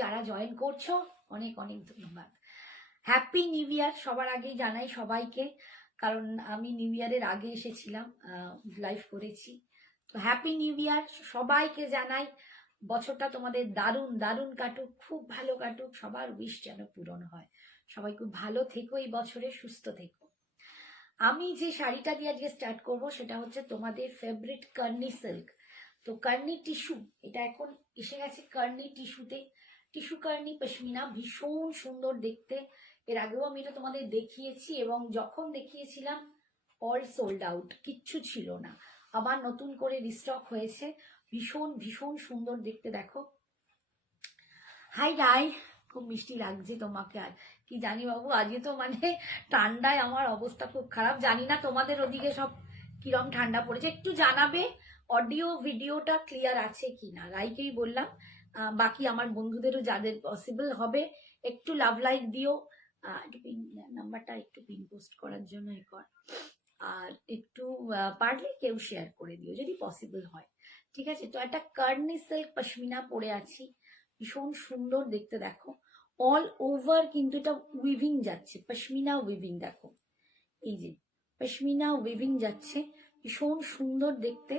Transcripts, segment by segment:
যারা জয়েন করছো অনেক অনেক ধন্যবাদ। হ্যাপি নিউ ইয়ার সবার আগেই জানাই সবাইকে, কারণ আমি নিউ ইয়ারের আগে এসেছিলাম, লাইভ করেছি। তো হ্যাপি নিউ ইয়ার সবাইকে জানাই। বছরটা তোমাদের দারুণ দারুণ কাটুক, খুব ভালো কাটুক, সবার উইশ যেন পূরণ হয়। সবাই খুব ভালো থেকো, এই বছরে সুস্থ থেকো। আমি যে শাড়িটা দিয়ে আজকে স্টার্ট করব সেটা হচ্ছে তোমাদের ফেভারিট কার্নি সিল্ক। তো কার্নি টিস্যু, এটা এখন এসে গেছে কার্নি টিস্যুতে, টিস্যু কার্নি পশমিনা, ভীষণ সুন্দর দেখতে। এর আগেও আমি এটা তোমাদের দেখিয়েছি এবং যখন দেখিয়েছিলাম অল সোল্ড আউট, কিচ্ছু ছিল না। আবার নতুন করে রিস্টক হয়েছে, ভীষণ ভীষণ সুন্দর দেখতে। দেখো, হাই হাই, খুব মিষ্টি লাগছে তোমাকে। আর কি জানি বাবু, আজকে তো মানে ঠান্ডায় আমার অবস্থা খুব খারাপ। জানি না তোমাদের ওদিকে সব কিরম ঠান্ডা পড়েছে, একটু জানাবে। অডিও ভিডিওটা ক্লিয়ার আছে কিনা, রাইকেই বললাম, বাকি আমার বন্ধুদেরও যাদের পসিবল হবে একটু লাভ লাইক দিও। নাম্বারটা একটু পিন পোস্ট করার জন্য কর, আর একটু পারলে কেউ শেয়ার করে দিও যদি পসিবল হয়, ঠিক আছে? তো একটা কার্নি সিল্ক পশমিনা পরে আছি, ভীষণ সুন্দর দেখতে। দেখো অল ওভার কিন্তু এটা উইভিং যাচ্ছে, পশমিনা উইভিং। দেখো এই যে পশমিনা উইভিং যাচ্ছে, ভীষণ সুন্দর দেখতে।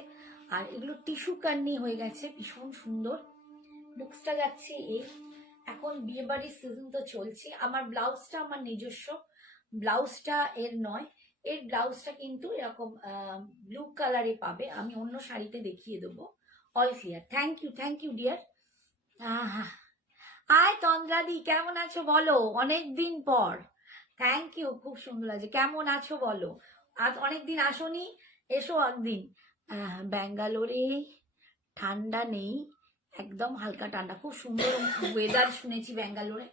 আর এগুলো টিস্যু কার্নি হয়ে গেছে, ভীষণ সুন্দর লুকসটা যাচ্ছে। এই এখন বিয়ে বাড়ির সিজন তো চলছে। আমার ব্লাউজটা আমার নিজস্ব, ব্লাউজটা এর নয়, এর ব্লাউজটা কিন্তু এরকম ব্লু কালারে পাবে, আমি অন্য শাড়িতে দেখিয়ে দেবো। All clear, thank you dear. আয় তন্দ্রাদি, কেমন আছো বলো, অনেকদিন পর। থ্যাংক ইউ, খুব সুন্দর আছে। কেমন আছো বলো, আজ অনেকদিন আসোনি, এসো একদিন। ব্যাঙ্গালোরে ঠান্ডা নেই, একদম হালকা ঠান্ডা, খুব সুন্দর ওয়েদার শুনেছি ব্যাঙ্গালোরে।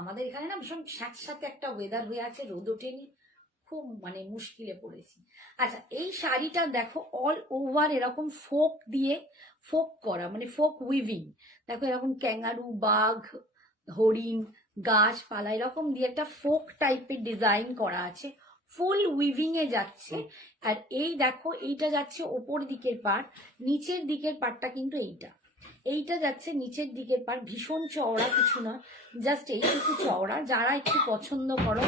আমাদের এখানে না ভীষণ স্যাঁতস্যাঁতে একটা ওয়েদার হয়ে আছে, রোদ ওঠেনি, খুব মানে মুশকিলে পড়েছি। আচ্ছা, এই শাড়িটা দেখো অল ওভার এরকম ফোক দিয়ে, ফোক করা মানে ফোক উইভিং। দেখো এরকম ক্যাঙ্গারু, বাঘ, হরিণ, গাছপালা এরকম দিয়ে একটা ফোক টাইপের ডিজাইন করা আছে, ফুল উইভিং এ যাচ্ছে। আর এই দেখো এইটা যাচ্ছে ওপর দিকের পার্ট, নিচের দিকের পার্টটা কিন্তু এইটা যাচ্ছে নিচের দিকের পার্ট। ভীষণ চওড়া কিছু নয়, জাস্ট এইটুকু চওড়া। যারা একটু পছন্দ করো,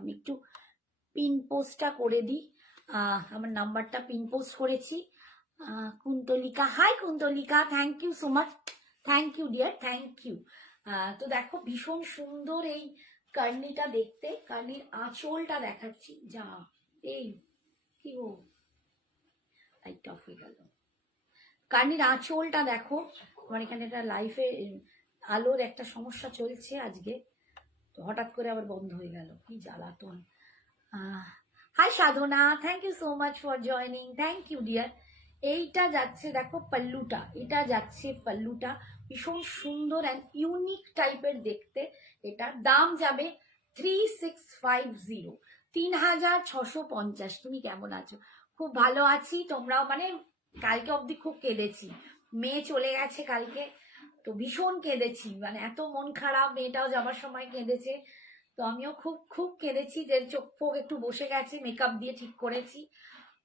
আমি একটু পিন পোস্টটা করে দিই, আমার নাম্বারটা পিন পোস্ট করেছি। Kuntalika, hi Kuntalika, thank you so much, thank you dear, thank you. তো দেখো ভীষণ সুন্দর এই কার্নিটা দেখতে। কার্নির আঁচলটা দেখাচ্ছি, যা এই কি গো, লাইট অফ হয়ে গেল। কার্নির আঁচলটা দেখো, আমার এখানে একটা লাইফে আলোর একটা সমস্যা চলছে আজকে, তো হঠাৎ করে আবার বন্ধ হয়ে গেল, কি জ্বালাতন। Hi Sadhana, thank you so much for joining, thank you dear. এইটা যাচ্ছে দেখো পাল্লুটা, এটা যাচ্ছে পাল্লুটা, ভীষণ সুন্দর অ্যান্ড ইউনিক টাইপের দেখতে। এটা দাম যাবে 3650, 3650। তুমি কেমন আছো? খুব ভালো আছি, তোমরাও? মানে কালকে অবধি খুব কেঁদেছি, মেয়ে চলে গেছে কালকে, তো ভীষণ কেঁদেছি, মানে এত মন খারাপ, মেয়েটাও যাবার সময় কেঁদেছে, তো আমিও খুব খুব কেঁদেছি, যে চোখ ফোক একটু বসে গেছে, মেকআপ দিয়ে ঠিক করেছি,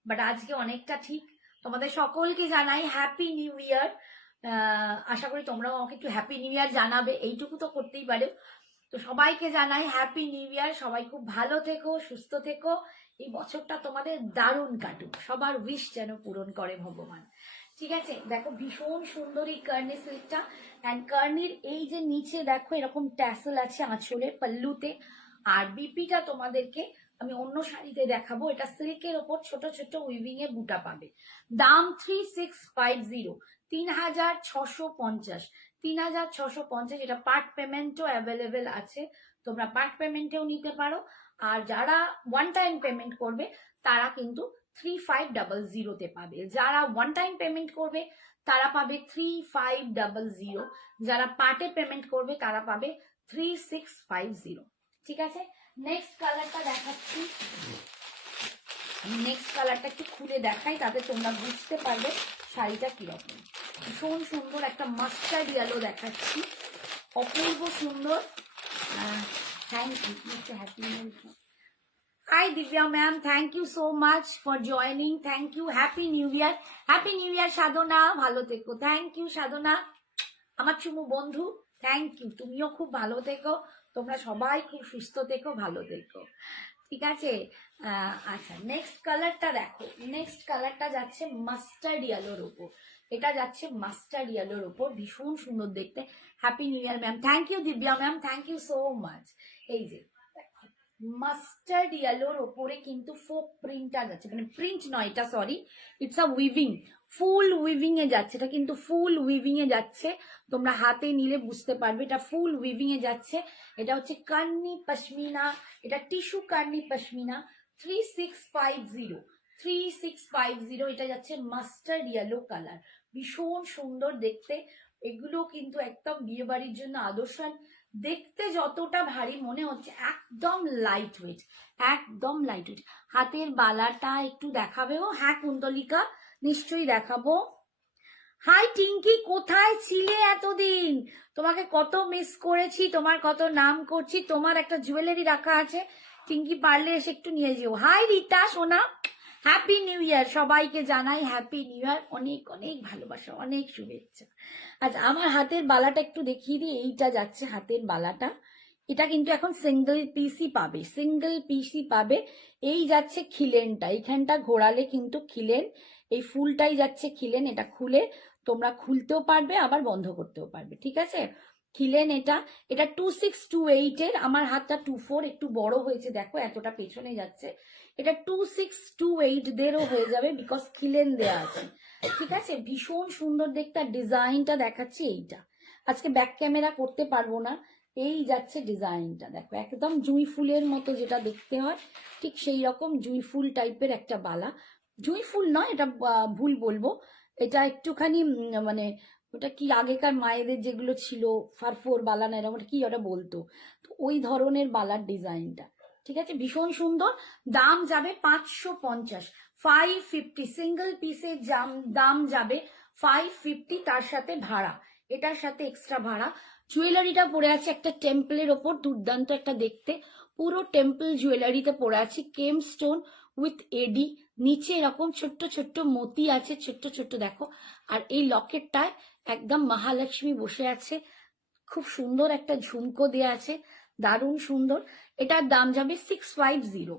বাট আজকে অনেকটা ঠিক। তোমাদের সকলকে জানাই হ্যাপি নিউ ইয়ার। আশা করি তোমরাও আমাকে একটু হ্যাপি নিউ ইয়ার জানাবে, এইটুকু তো করতেই পারো। তো সবাইকে জানাই হ্যাপি নিউ ইয়ার, সবাই খুব ভালো থেকো, সুস্থ থেকো, এই বছরটা তোমাদের দারুণ কাটুক, সবার উইশ যেন পূরণ করে ভগবান, ঠিক আছে? দেখো ভীষণ সুন্দর এই কার্নি সিল্কটা, অ্যান্ড কার্নির এই যে নিচে দেখো এরকম ট্যাসেল আছে আঁচলে, পাল্লুতে। আর বিপিটা তোমাদেরকে আমি অন্য শাড়িতে দেখাবো, এটা সিল্কের ওপর ছোট ছোট উইভিং এ বুটা পাবে। দাম 3650, 3650, 3650। এটা পার্ট পেমেন্টও অ্যাভেলেবেল আছে, তোমরা পার্ট পেমেন্টেও নিতে পারো। আর যারা ওয়ান টাইম পেমেন্ট করবে তারা কিন্তু 3500 পাবে। যারা ওয়ান টাইম পেমেন্ট করবে তারা পাবে 3500, যারা পার্টে পেমেন্ট করবে তারা পাবে 3650, ঠিক আছে? নেক্সট কালারটা দেখাচ্ছি, নেক্সট কালারটা একটু খুলে দেখাই, তাতে তোমরা বুঝতে পারবে শাড়িটা কিরকম। ভীষণ সুন্দর একটা মাস্টার্ড ইয়েলো দেখাচ্ছি, অপূর্ব সুন্দর। Thank you, happy new year. Hi Divya ma'am, thank you so much for joining, thank you, happy new year, happy new year সাধনা, ভালো থেকো, থ্যাংক ইউ সাধনা, আমার চুমু বন্ধু, থ্যাংক ইউ, তুমিও খুব ভালো থেকো, তোমরা সবাই খুব সুস্থ থেকো, ভালো থেকো, ঠিক আছে। আচ্ছা, নেক্সট কালারটা দেখো, নেক্সট কালারটা যাচ্ছে মাস্টার্ড ইয়েলোর ওপর, এটা যাচ্ছে মাস্টার্ড ইয়েলোর ওপর, ভীষণ সুন্দর দেখতে। Happy new year ma'am, thank you Divya ma'am, thank you so much. এই যে মাস্টার্ড ইয়েলোর ওপরে কিন্তু ফোক প্রিন্টটা যাচ্ছে, মানে প্রিন্ট নয় এটা, sorry, it's a weaving, full weaving এ যাচ্ছে, এটা কিন্তু ফুল উইভিং এ যাচ্ছে, তোমরা হাতে নিলে বুঝতে পারবে এটা ফুল উইভিং এ যাচ্ছে। এটা হচ্ছে কার্নি পশমিনা, এটা টিস্যু কার্নি পশমিনা 3650, 3650, এটা যাচ্ছে মাস্টার্ড ইয়েলো কালার, ভীষণ সুন্দর দেখতে। এগুলো কিন্তু একদম বিয়ে বাড়ির জন্য আদর্শ, দেখতে যতটা ভারী মনে হচ্ছে একদম লাইট ওয়েট, একদম লাইট ওয়েট। হাতের বালাটা একটু দেখাবে? ও হ্যাঁ কুন্তলিকা, নিশ্চয়ই দেখাবো। হাই টিঙ্কি, কোথায় ছিলে এতদিন? তোমাকে কত মিস করেছি, তোমার কত নাম করছি। তোমার একটা জুয়েলারি রাখা আছে, টিঙ্কি পারলে এসে একটু নিয়ে যেও। হাই রীতা সোনা, হ্যাপি নিউ ইয়ার, সবাইকে জানাই হ্যাপি নিউ ইয়ার, অনেক অনেক ভালোবাসা, অনেক শুভেচ্ছা। আচ্ছা, আমার হাতের বালাটা একটু দেখিয়ে দিই, এইটা যাচ্ছে হাতের বালাটা, এটা কিন্তু এখন সিঙ্গেল পিসই পাবে, সিঙ্গেল পিসই পাবে। এই যাচ্ছে খিলেনটা, এইখানটা ঘোরালে কিন্তু খিলেন, এই ফুলটাই যাচ্ছে খিলেন, এটা খুলে তোমরা খুলতেও পারবে আবার বন্ধ করতেও পারবে, ঠিক আছে। খিলেন এটা, এটা 2628 এর, আমার হাতটা 24, একটু বড় হয়েছে দেখো, এতটা পেছনে যাচ্ছে। এটা 2628 দেরও হয়ে যাবে, বিকজ খিলেন দেয়া আছে, ঠিক আছে। ভীষণ সুন্দর দেখতে, ডিজাইনটা দেখাচ্ছি এইটা, আজকে ব্যাক ক্যামেরা করতে পারবো না। এই যাচ্ছে ডিজাইনটা দেখো, একদম জুঁই ফুলের মতো যেটা দেখতে হয়, ঠিক সেই রকম জুঁই ফুল টাইপের একটা বালা। জুঁই ফুল নয়, এটা ভুল বলবো, এটা একটুখানি মানে ওটা কি আগেকার মায়েদের যেগুলো ছিল ফারফোর বালা না এরকম কি ওটা বলতো, তো ওই ধরনের বালার ডিজাইনটা, ঠিক আছে, ভীষণ সুন্দর। দাম যাবে 550, 550, সিঙ্গেল পিসের দাম যাবে 550, তার সাথে ভাড়া, এটার সাথে এক্সট্রা ভাড়া। জুয়েলারিটা পরে আছে একটা টেম্পলের ওপর, দুর্দান্ত একটা দেখতে, পুরো টেম্পল জুয়েলারিতে পরে আছে, কেম স্টোন উইথ এডি, নিচে এরকম ছোট্ট ছোট্ট মতি আছে, ছোট্ট ছোট্ট দেখো। আর এই লকেটটায় একদম মহালক্ষ্মী বসে আছে, খুব সুন্দর একটা ঝুমকো দেয়া আছে, দারুণ সুন্দর। এটার দাম যাবে 650,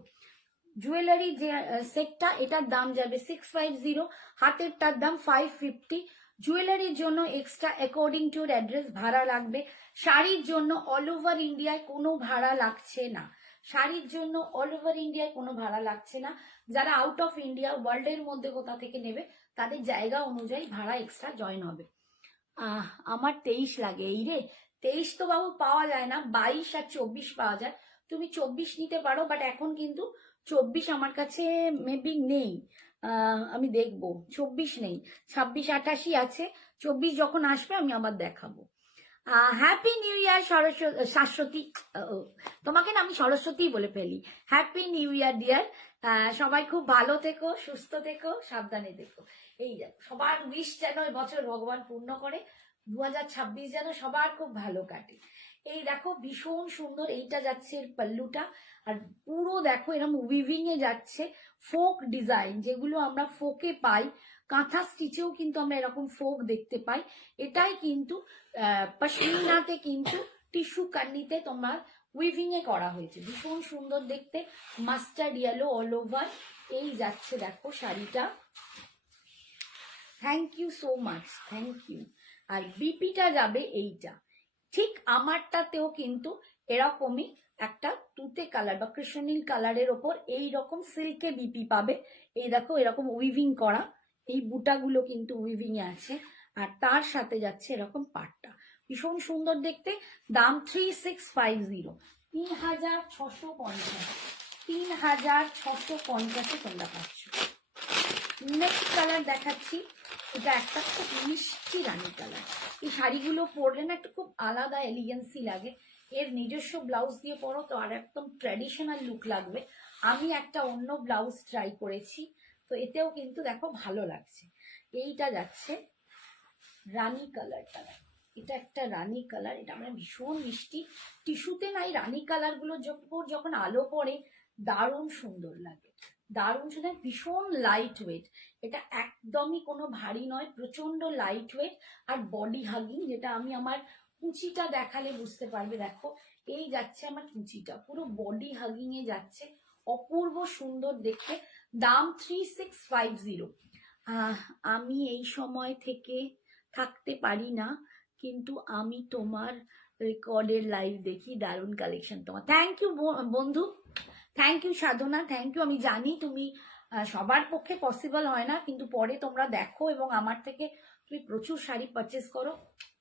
জুয়েলারি যে সেটটা, এটার দাম যাবে 650, হাতেরটার দাম 550। জুয়েলারির জন্য এক্সট্রা অ্যাকর্ডিং টু অ্যাড্রেস ভাড়া লাগবে, শাড়ির জন্য অল ওভার ইন্ডিয়ায় কোনো ভাড়া লাগছে না, শাড়ির জন্য অল ওভার ইন্ডিয়ায় কোনো ভাড়া লাগছে না। যারা আউট অফ ইন্ডিয়া, ওয়ার্ল্ডের মধ্যে কোথা থেকে নেবে, তাদের জায়গা অনুযায়ী ভাড়া এক্সট্রা জয়েন হবে। আমার 23 লাগে, এই রে 23 তো বাবু পাওয়া যায় না, 22 আর 24 পাওয়া যায়, তুমি 24 নিতে পারো, বাট এখন কিন্তু 24 আমার কাছে মেবি নেই, আমি দেখবো, 24 নেই, 26 28 আছে, 24 যখন আসবে আমি আবার দেখাবো। হ্যাপি নিউ ইয়ার শাশ্বতী, তোমাকে না আমি সরস্বতী বলে ফেলি। হ্যাপি নিউ ইয়ার ডিয়ার, সবাই খুব ভালো থেকো, সুস্থ থেকো, সাবধানে থেকো। এই সবার উইশ যেন এবছর ভগবান পূর্ণ করে, 2026 যেন সবার খুব ভালো কাটে। এই দেখো ভীষণ সুন্দর, এইটা যাচ্ছে এর পাল্লুটা, আর পুরো দেখো এরকম উইভিং এ যাচ্ছে, ফোক ডিজাইন যেগুলো আমরা ফোকে পাই, কাঁথা স্টিচেও কিন্তু আমরা এরকম ফোক দেখতে পাই, এটাই কিন্তু পশমিনাতে কিন্তু টিস্যু কান্নিতে তোমার উইভিং এ করা হয়েছে, ভীষণ সুন্দর দেখতে, মাস্টার্ড ইয়েলো অল ওভার। এই যাচ্ছে দেখো শাড়িটা, thank you so much, thank you. আর বিপিটা যাবে এইটা, ঠিক আমারটাতেও কিন্তু এরকমই একটা তুতে কালার বা কৃষ্ণনীল কালারের ওপর এই রকম সিল্কে বিপি পাবে। এই দেখো এরকম উইভিং করা, এই বুটাগুলো কিন্তু উইভিং এ আছে, আর তার সাথে যাচ্ছে এরকম পাটটা, ভীষণ সুন্দর দেখতে। দাম 3650, 3650, 3650 তোমরা পাচ্ছ। নেক্সট কালার দেখাচ্ছি, এটা একটা খুব মিষ্টি রানী কালার, এই শাড়িগুলো পরলে না একটু খুব আলাদা এলিগেন্সি লাগে, এর নিজস্ব ব্লাউজ দিয়ে পরো তো আর একদম ট্র্যাডিশনাল লুক লাগবে। আমি একটা অন্য ব্লাউজ ট্রাই করেছি, তো এতেও কিন্তু দেখো ভালো লাগছে। এইটা যাচ্ছে রানী কালারটা, এটা একটা রানী কালার, এটা আমরা ভীষণ মিষ্টি, টিস্যুতে না এই রানী কালারগুলোর যখন আলো পড়ে দারুণ সুন্দর লাগে, দারুণ সুন্দর, ভীষণ লাইট ওয়েট, এটা একদমই কোনো ভারী নয়, প্রচন্ড লাইট ওয়েট আর বডি হাগিং, যেটা আমি আমার কুচিটা দেখালে বুঝতে পারবে। দেখো এই যাচ্ছে আমার কুচিটা, পুরো বডি হাগিং এ যাচ্ছে, অপূর্ব সুন্দর দেখতে। দাম 3650। আমি এই সময় থেকে থাকতে পারি না, কিন্তু আমি তোমার রেকর্ডের লাইভ দেখি, দারুণ কালেকশন তোমার। থ্যাংক ইউ বন্ধু, thank you Sadhana, thank you. আমি জানি তুমি সবার পক্ষে পসিবল হয় না, কিন্তু পরে তোমরা দেখো এবং আমার থেকে তুমি প্রচুর শাড়ি পারচেস করো।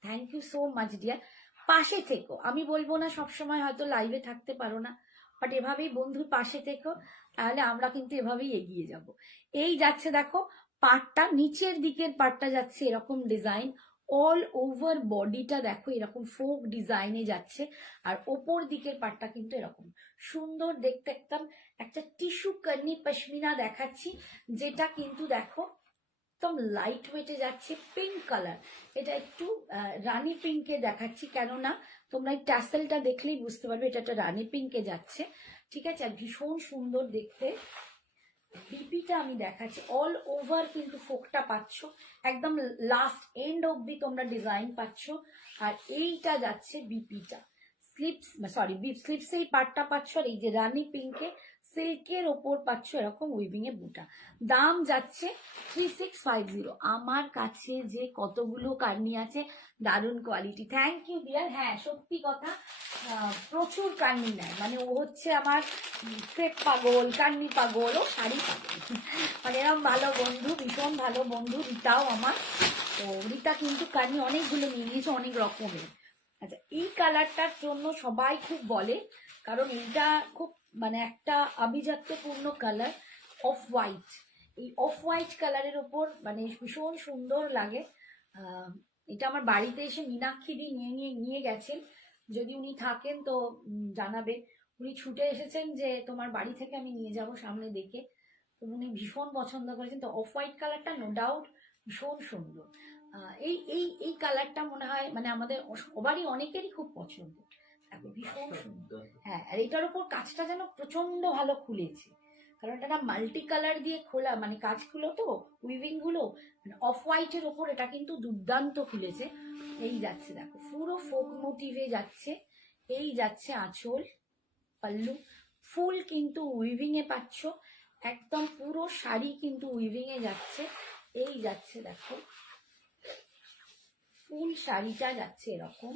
Thank you so much dear. পাশে থেকো, আমি বলবো না সবসময় হয়তো লাইভে থাকতে পারো না, বাট এভাবেই বন্ধুর পাশে থেকো, তাহলে আমরা কিন্তু এভাবেই এগিয়ে যাব। এই যাচ্ছে দেখো পাটটা, নিচের দিকের পাটটা যাচ্ছে এরকম ডিজাইন, অল ওভার বডিটা দেখো এরকম ফোক ডিজাইনে যাচ্ছে, আর ওপর দিকের পাটটা কিন্তু এরকম সুন্দর দেখতে, একদম একটা টিস্যু কর্নি পশমিনা দেখাচ্ছি, যেটা কিন্তু দেখো একদম লাইট ওয়েটে যাচ্ছে, পিঙ্ক কালার। এটা একটু রানী পিঙ্কে দেখাচ্ছি, কেননা তোমরা এই ট্যাসেলটা দেখলেই বুঝতে পারবে এটা একটা রানী পিঙ্কে যাচ্ছে, ঠিক আছে। আর ভীষণ সুন্দর দেখতে। বিপিটা আমি দেখাচ্ছি, অল ওভার কিন্তু ফোকটা পাচ্ছ, একদম লাস্ট এন্ড অব্দি তোমরা ডিজাইন পাচ্ছ। আর এইটা যাচ্ছে বিপিটা, স্লিপস সরি স্লিপস এই পার্টটা পাচ্ছ, আর এই যে রানী পিঙ্কে সিল্কের ওপর পাচ্ছ এরকম উইভিং এ বুটা। দাম যাচ্ছে 3650। আমার কাছে যে কতগুলো কার্নি আছে, দারুণ কোয়ালিটি। Thank you deer. হ্যাঁ সত্যি কথা, প্রচুর কার্নি নেয়, মানে ও হচ্ছে আমার ক্রেপ পাগল, কার্নি পাগল, ও শাড়ি পাগল, মানে এরকম ভালো বন্ধু, ভীষণ ভালো বন্ধু। রীতাও আমার, তো রীতা কিন্তু কার্নি অনেকগুলো নিয়ে নিয়েছে, অনেক রকমের। আচ্ছা এই কালারটার জন্য সবাই খুব বলে, কারণ এইটা খুব মানে একটা আভিজাত্যপূর্ণ কালার, অফ হোয়াইট। এই অফ হোয়াইট কালারের ওপর মানে ভীষণ সুন্দর লাগে। এটা আমার বাড়িতে এসে মীনাক্ষী দি নিয়ে গেছেন, যদি উনি থাকেন তো জানাবে। উনি ছুটে এসেছেন যে তোমার বাড়ি থেকে আমি নিয়ে যাব সামনে দেখে, তো উনি ভীষণ পছন্দ করেছেন। তো অফ হোয়াইট কালারটা নো ডাউট ভীষণ সুন্দর। এই এই এই কালারটা মনে হয় মানে আমাদের সবারই অনেকেরই খুব পছন্দ, ভীষণ সুন্দর। হ্যাঁ, আর এটার উপর কাজটা যেন প্রচন্ড ভালো খুলেছে, কারণ এটা না মাল্টি কালার দিয়ে খোলা, মানে কাজগুলো তো উইভিং গুলো অফ হোয়াইটের ওপর, এটা কিন্তু দুর্দান্ত খুলেছে। এই যাচ্ছে দেখো পুরো ফোক মোটিভে যাচ্ছে, এই যাচ্ছে আঁচল, পাল্লু, ফুল কিন্তু উইভিং এ পাচ্ছ, একদম পুরো শাড়ি কিন্তু উইভিং এ যাচ্ছে। এই যাচ্ছে দেখো ফুল শাড়িটা যাচ্ছে এরকম,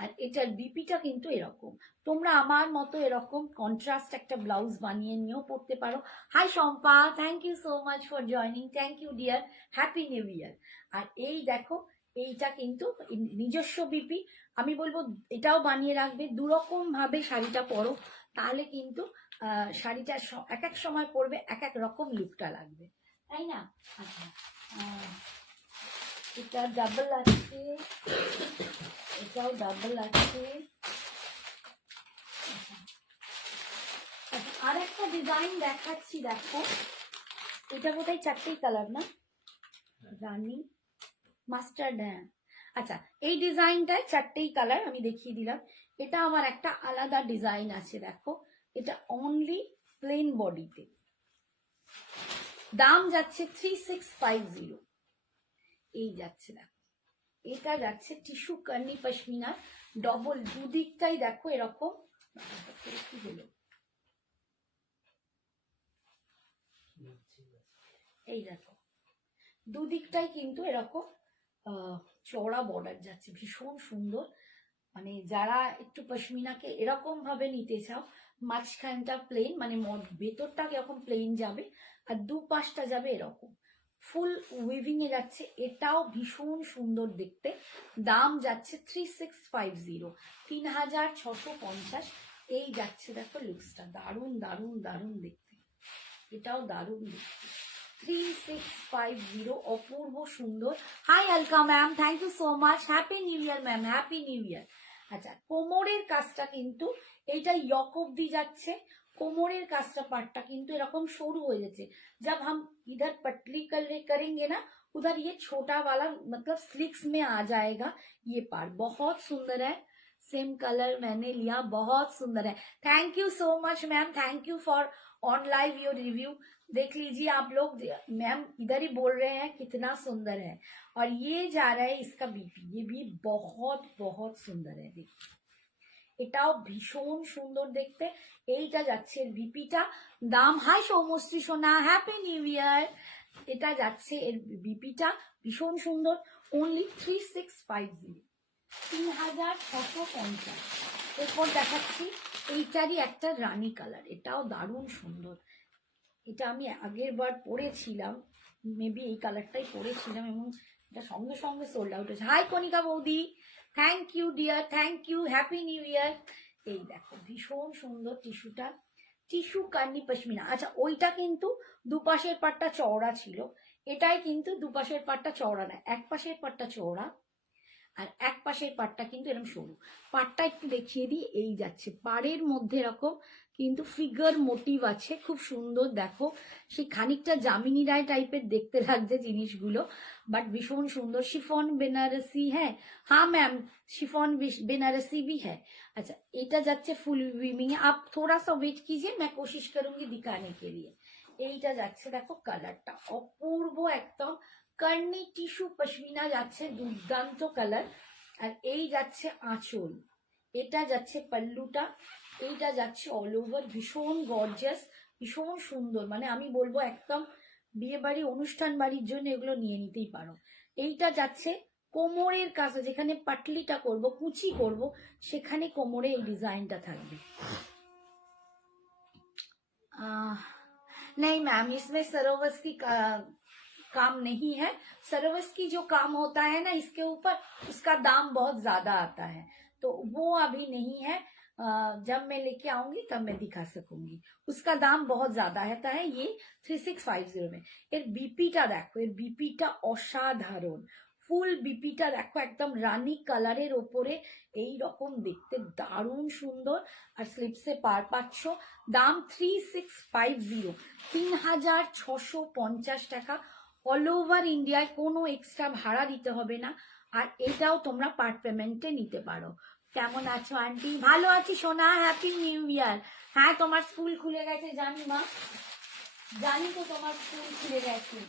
আর এটার বিপিটা কিন্তু এরকম। তোমরা আমার মতো এরকম কন্ট্রাস্ট একটা ব্লাউজ বানিয়ে নিয়েও পড়তে পারো। Hi Shampa, thank you so much for joining, thank you dear, happy new year. আর এই দেখো এইটা কিন্তু নিজস্ব বিপি, আমি বলবো এটাও বানিয়ে রাখবে, দুরকম ভাবে শাড়িটা পরো, তাহলে কিন্তু শাড়িটা এক এক সময় পরবে এক এক রকম লুকটা লাগবে, তাই না। আচ্ছা এটা ডাবল আছে, এটাও ডাবল আছে। আর একটা ডিজাইন দেখাচ্ছি দেখো, এটা বোধহয় চারটেই কালার না, রানী মাস্টার্ড। হ্যাঁ আচ্ছা, এই ডিজাইনটায় চারটেই কালার আমি দেখিয়ে দিলাম। এটা আমার একটা আলাদা ডিজাইন আছে দেখো, এটা অনলি প্লেন বডিতে, দাম যাচ্ছে 3650। এই যাচ্ছে দেখো, এটা যাচ্ছে টিস্যু কর্নি পশমিনা, ডবল দুদিকটাই দেখো এরকম, কি হলো এই দেখো দুদিকটাই কিন্তু এরকম চওড়া বর্ডার যাচ্ছে, ভীষণ সুন্দর। মানে যারা একটু পশমিনাকে এরকম ভাবে নিতে চাও, মাঝখানটা প্লেন, মানে ভেতরটা এরকম প্লেন যাবে, আর দুপাশটা যাবে এরকম ফুল উইভিং এ যাচ্ছে, এটাও ভীষণ সুন্দর দেখতে। দাম যাচ্ছে 3650, 3650। এই যাচ্ছে দেখো লুকসটা, দারুণ দারুণ দারুণ দেখতে, এটাও দারুণ দেখতে। 3650, অপূর্ব সুন্দর। Hi Alka ma'am, thank you so much, happy new year ma'am, happy new year. আচ্ছা কোমরের কাজটা কিন্তু এইটা ইয়ক অব্দি যাচ্ছে, কোমরের কাজটা পাটটা কিন্তু এরকম সরু হয়ে যাচ্ছে, जब हम इधर पतली करेंगे ना, उधर ये छोटा वाला मतलब स्लिक्स में आ जाएगा। ये पार्ट बहुत सुंदर है, सेम कलर मैंने लिया, बहुत सुंदर है। Thank you so much ma'am, thank you for on live your review. देख लीजिए आप लोग, मैम इधर ही बोल रहे हैं कितना सुंदर है। और ये जा रहा है इसका बीपी, ये भी बहुत बहुत सुंदर है। देखिए এটাও ভীষণ সুন্দর দেখতে। এইটা যাচ্ছে এর বিপিটা, দাম, হাই সৌমশ্রী সোনা, হ্যাপি নিউ ইয়ার। এটা যাচ্ছে এর বিপিটা, ভীষণ সুন্দর, অনলি 3650, 3650। এরপর দেখাচ্ছি এইটারই একটা রানী কালার, এটাও দারুণ সুন্দর। এটা আমি আগের বার পরেছিলাম, মেবি এই কালারটাই পরেছিলাম, এবং এটা সঙ্গে সঙ্গে সোল্ড আউট হয়েছে। হাই কণিকা বৌদি, thank you dear, thank you, happy new year. এই দেখো ভীষণ সুন্দর টিস্যুটা, টিস্যু কার্নি পশমিনা। আচ্ছা ওইটা কিন্তু দুপাশের পাটটা চওড়া ছিল, এটাই কিন্তু দুপাশের পাটটা চওড়া না, এক পাশের পাটটা চওড়া আর এক পাশের পাটটা কিন্তু এরকম সরু। পাটটা একটু দেখিয়ে দিই, এই যাচ্ছে পাড়ের মধ্যে এরকম কিন্তু ফিগার মোটিভ আছে, খুব সুন্দর। দেখো সেই খানিকটা জামিনী রায় টাইপের দেখতে লাগছে জিনিসগুলো, বাট ভীষণ সুন্দর। শিফন বেনারসি, হ্যাঁ हाँ मैम शिफॉन बेनारसी भी है। अच्छा এটা যাচ্ছে ফুল উইভিং, आप थोड़ा सा वेट कीजिए, मैं कोशिश करूंगी दिखाने के लिए। এইটা যাচ্ছে দেখো কালারটা অপূর্ব একদম, কার্নি টিস্যু পশমিনা যাচ্ছে, দুর্দান্ত কালার। আর এই যাচ্ছে আঁচল, এটা যাচ্ছে পাল্লুটা, এইটা যাচ্ছে অল ওভার, ভীষণ গর্জিয়াস, ভীষণ সুন্দর। মানে আমি বলবো একদম বিয়ে বাড়ি অনুষ্ঠান বাড়ির জন্য এগুলো নিয়ে নিতেই পারো। এইটা যাচ্ছে কোমরের কাছে, যেখানে পাটলিটা করব, কুচি করব, সেখানে কোমরে এই ডিজাইনটা থাকবে। नहीं मैम इसमें सरोवर्स की काम नहीं है। सरोवर्स की जो काम होता है ना इसके ऊपर, उसका दाम बहुत ज्यादा आता है, तो वो अभी नहीं है। जब मैं लेके आऊंगी तब मैं दिखा सकूंगी, उसका दाम बहुत ज्यादा है। ये 3650 में। এর বিপিটা দেখো, এর বিপিটা অসাধারণ, ফুল বিপিটা দেখো, একদম রানী কালারের ওপরে এই রকম দেখতে দারুণ সুন্দর। আর স্লিপসে পার পাচ্ছ, দাম 3650, 3650 টাকা। অল ওভার ইন্ডিয়ায় কোনো এক্সট্রা ভাড়া দিতে হবে না, আর এটাও তোমরা পার্ট পেমেন্টে নিতে পারো। কেমন আছো আন্টি? ভালো আছি সোনা, হ্যাপি নিউ ইয়ার। হ্যাঁ তোমার স্কুল খুলে গেছে জানি মা, জানি তো তোমার স্কুল খুলে গেছে।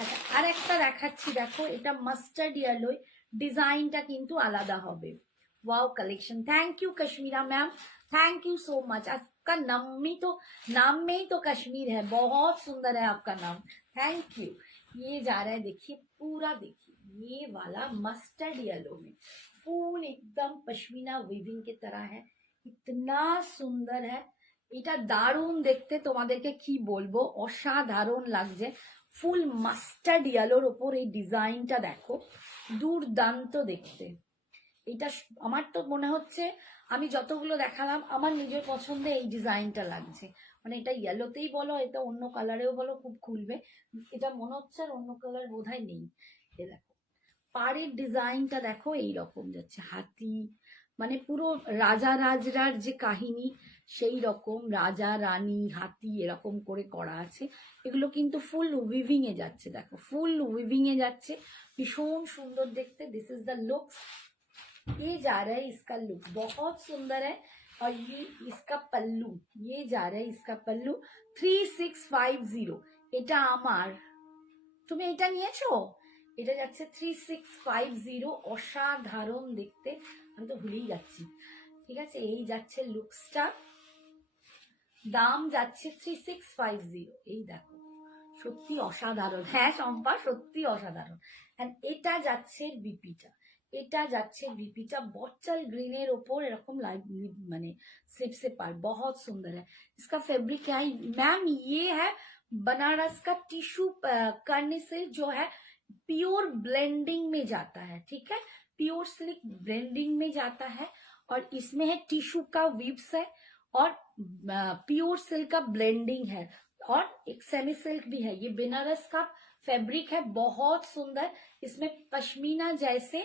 আচ্ছা আর একটা দেখাচ্ছি, দেখো এটা মাস্টার্ড ইয়েলো, ডিজাইনটা কিন্তু আলাদা হবে। Wow collection, thank you Kashmira ma'am, thank you so much. आपका नाम में ही तो कश्मीर है, बहुत सुंदर है आपका नाम, थैंक यू। ये जा रहा है देखिए पूरा, देखिए ये वाला मस्टर्ड येलो में फूल एकदम पश्मीना वीविंग की तरह है, इतना सुंदर है। এটা দারুণ দেখতে, তোমাদেরকে কি বলবো, অসাধারণ লাগছে। ফুল মাস্টার্ড ইয়েলোর ওপর এই ডিজাইনটা দেখো, দুর্দান্ত দেখতে। এটা আমার তো মনে হচ্ছে আমি যতগুলো দেখালাম আমার নিজের পছন্দে এই ডিজাইনটা লাগছে। মানে এটা ইয়েলোতেই বলো, এটা অন্য কালারেও বলো, খুব খুলবে। এটা মনে হচ্ছে আর অন্য কালার বোধহয় নেই। এ দেখো পাড়ের ডিজাইনটা দেখো, এইরকম যাচ্ছে হাতি, মানে পুরো রাজা রাজরার যে কাহিনী সেই রকম, রাজা রানী হাতি এরকম করে করা আছে। এগুলো কিন্তু ফুল উইভিং এ যাচ্ছে, দেখো ফুল উইভিং এ যাচ্ছে, ভীষণ সুন্দর দেখতে। दिस इज द लुक्स, ये जा रहा है इसका लुक, बहुत सुंदर है। और ये इसका पल्लू, ये जा रहा है इसका पल्लू 3650। এটা আমার, তুমি এটা নিয়েছো? এটা যাচ্ছে 3650, অসাধারণ দেখতে। আমি তো ভুলেই যাচ্ছি। ঠিক আছে, এই যাচ্ছে লুকসটা, দাম যাচ্ছে 3650। এই দেখো সত্যি অসাধারণ, হ্যাঁ শম্পা সত্যি অসাধারণ। এন্ড এটা যাচ্ছে বিপিটা, এটা যাচ্ছে বিপিটা বটল গ্রিনের ওপর এরকম মানে स्लिप से पार, बहुत सुंदर है। इसका फैब्रिक क्या है मैम? ये है बनारस का टिश्यू करने से जो है प्योर ब्लेंडिंग में जाता है, ठीक है, प्योर सिल्क ब्लेंडिंग में जाता है। और इसमें है टिश्यू का वीव्स है, और प्योर सिल्क का ब्लेंडिंग है, और एक सेमी सिल्क भी है। ये बनारस का फैब्रिक है, बहुत सुंदर। इसमें पश्मीना जैसे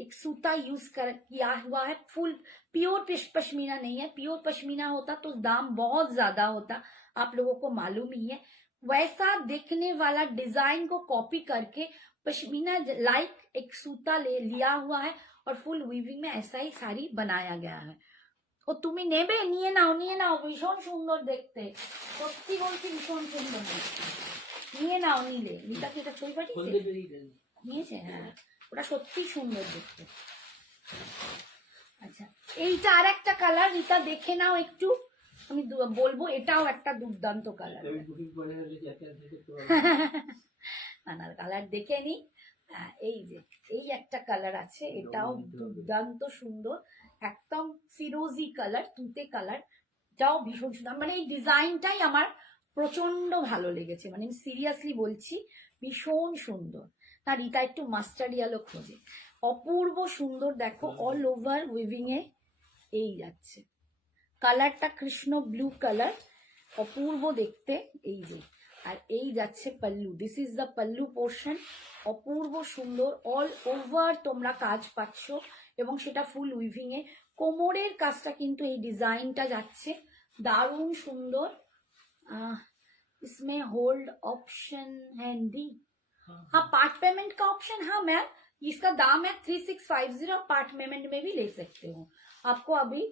एक सूता यूज किया हुआ है, फुल प्योर पश्मीना नहीं है। प्योर पश्मीना होता तो दाम बहुत ज्यादा होता, आप लोगों को मालूम ही है। वैसा देखने वाला डिजाइन को कॉपी करके पश्मीना लाइक एक सूता लिया हुआ है, और फुल वीविंग में ऐसा ही साड़ी बनाया गया है। ও তুমি নেবে? নিয়ে নাও, নিয়ে নাও, ভীষণ সুন্দর দেখতে, সত্যি বলছি ভীষণ সুন্দর দেখতে। নিয়ে নাও নিলে। রিতা কি এটা ছবি পাঠিয়েছে? নিয়েছে, হ্যাঁ, ওটা সত্যি সুন্দর দেখতে। আচ্ছা, এইটা আর একটা কালার, রিতা দেখে নাও একটু, আমি বলবো এটাও একটা দুর্দান্ত কালার। না না, কালার দেখে নি। এই যে এই একটা কালার আছে, এটাও দুর্দান্ত সুন্দর, একদম ফিরোজি কালার, তুতে কালার, এটাও ভীষণ সুন্দর। মানে এই ডিজাইনটাই আমার প্রচন্ড ভালো লেগেছে, মানে আমি সিরিয়াসলি বলছি, ভীষণ সুন্দর। না, রিতা একটু মাস্টার্ড ইয়েলো খোঁজে, অপূর্ব সুন্দর দেখো, অল ওভার উইভিং এ এই যাচ্ছে, কালারটা কৃষ্ণ ব্লু কালার, অপূর্ব দেখতে। এই যে, আর এই যাচ্ছে pallu, this is the pallu portion, অপূর্ব সুন্দর, অল ওভার তোমরা কাজ পাচ্ছ, এবং সেটা ফুল উইভিং এ। কোমরের কাজটা কিন্তু এই ডিজাইনটা যাচ্ছে দারুণ সুন্দর। इसमें होल्ड ऑप्शन है दी, हाँ पार्ट पेमेंट का ऑप्शन, हाँ मैम इसका दाम है 3650, पार्ट पेमेंट में भी ले सकते हो। आपको अभी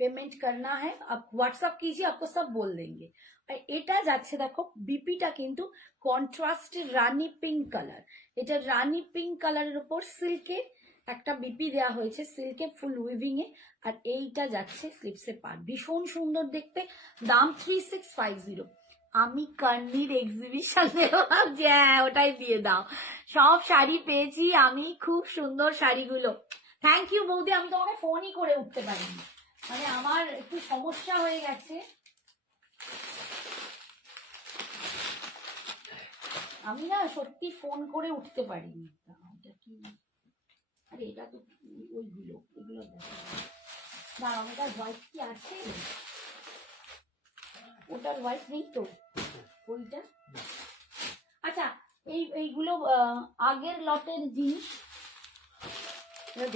पेमेंट करना है, आप व्हाट्सअप कीजिए, आपको सब बोल देंगे। আর এটা যাচ্ছে দেখো, বিপিটা কিন্তু কন্ট্রাস্ট রানী পিঙ্ক কালার, এটা রানী পিঙ্ক কালারের উপর সিল্কে একটা বিপি দেওয়া হয়েছে, সিল্কে ফুল উইভিং এ, আর এইটা যাচ্ছে স্লিপসে পার, ভীষণ সুন্দর দেখতে, দাম 3650। আমি কর্নির এক্সিবিশন যে, ওটাই দিয়ে দাও, সব শাড়ি পেয়েছি আমি, খুব সুন্দর শাড়িগুলো। থ্যাংক ইউ বৌদি, আমি তোমাকে ফোনই করে উঠতে পারিনি, মানে আমার একটু সমস্যা হয়ে গেছে, আমি না সত্যি ফোন করে উঠতে পারিনি। এটা কি, আরে এটা তো ওইগুলো, এগুলো দাঁড়াও, ওটার হোয়াইট কি আছে? ওটার হোয়াইট নেই তো, ওইটা। আচ্ছা, এইগুলো আগের লটের জিনিস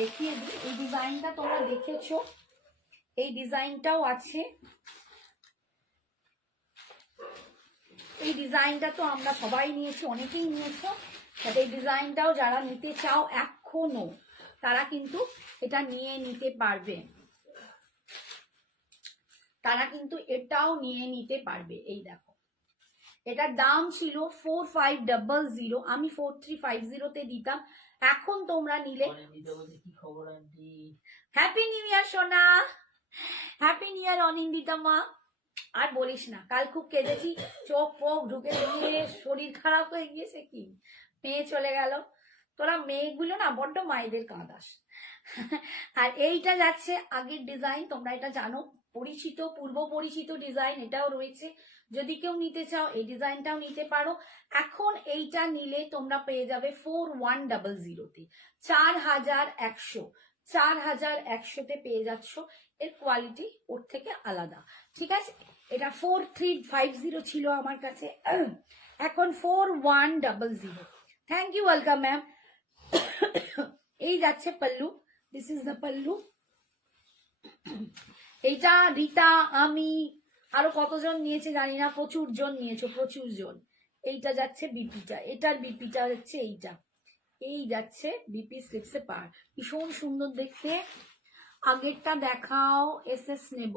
দেখিয়ে দিই। এই ডিজাইনটা তোমরা দেখেছো, এই ডিজাইনটাও আছে, এই ডিজাইনটা তো আমরা সবাই নিয়েছি, অনেকেই নিয়েছো, এই ডিজাইনটাও যারা নিতে চাও এখনো, তারা কিন্তু এটা নিয়ে নিতে পারবে, তারা কিন্তু এটাও নিয়ে নিতে পারবে। এই দেখো, এটার দাম ছিল 4500, আমি 4350-তে দিতাম, এখন তোমরা নিলে। হ্যাপি নিউ ইয়ার সোনা, হ্যাপি নিউ ইয়ার অনিন্দিতা মা। আর বলিস না, কাল খুব কেঁদেছি, চোখ পোক ঢুকে গিয়ে শরীর খারাপ হয়ে গিয়েছে, কি মেয়ে চলে গেল, তোরা মেয়েগুলো না বড্ড মায়েদের কাঁদাস। আর এইটা যাচ্ছে আগের ডিজাইন, তোমরা এটা জানো, পরিচিত, পূর্ব পরিচিত ডিজাইন, এটাও রয়েছে, যদি কেউ নিতে চাও এই ডিজাইনটাও নিতে পারো। এখন এইটা নিলে তোমরা পেয়ে যাবে 4100-তে, 4100, 4100-তে পেয়ে যাচ্ছ, এর কোয়ালিটি ওর থেকে আলাদা, ঠিক আছে। এটা 4350 ছিল আমার কাছে, এখন 4100। Thank you, welcome ma'am. এই যাচ্ছে pallu, this is the pallu. এইটা রিতা, আমি, আরো কতজন নিয়েছে জানি না, প্রচুর জন নিয়েছো, প্রচুর জন। এইটা যাচ্ছে বিপিটা, এটার বিপিটা হচ্ছে এইটা, এই যাচ্ছে বিপি স্লিপসে পার, ভীষণ সুন্দর দেখতে। আগেরটা দেখাও, এসএস নেব,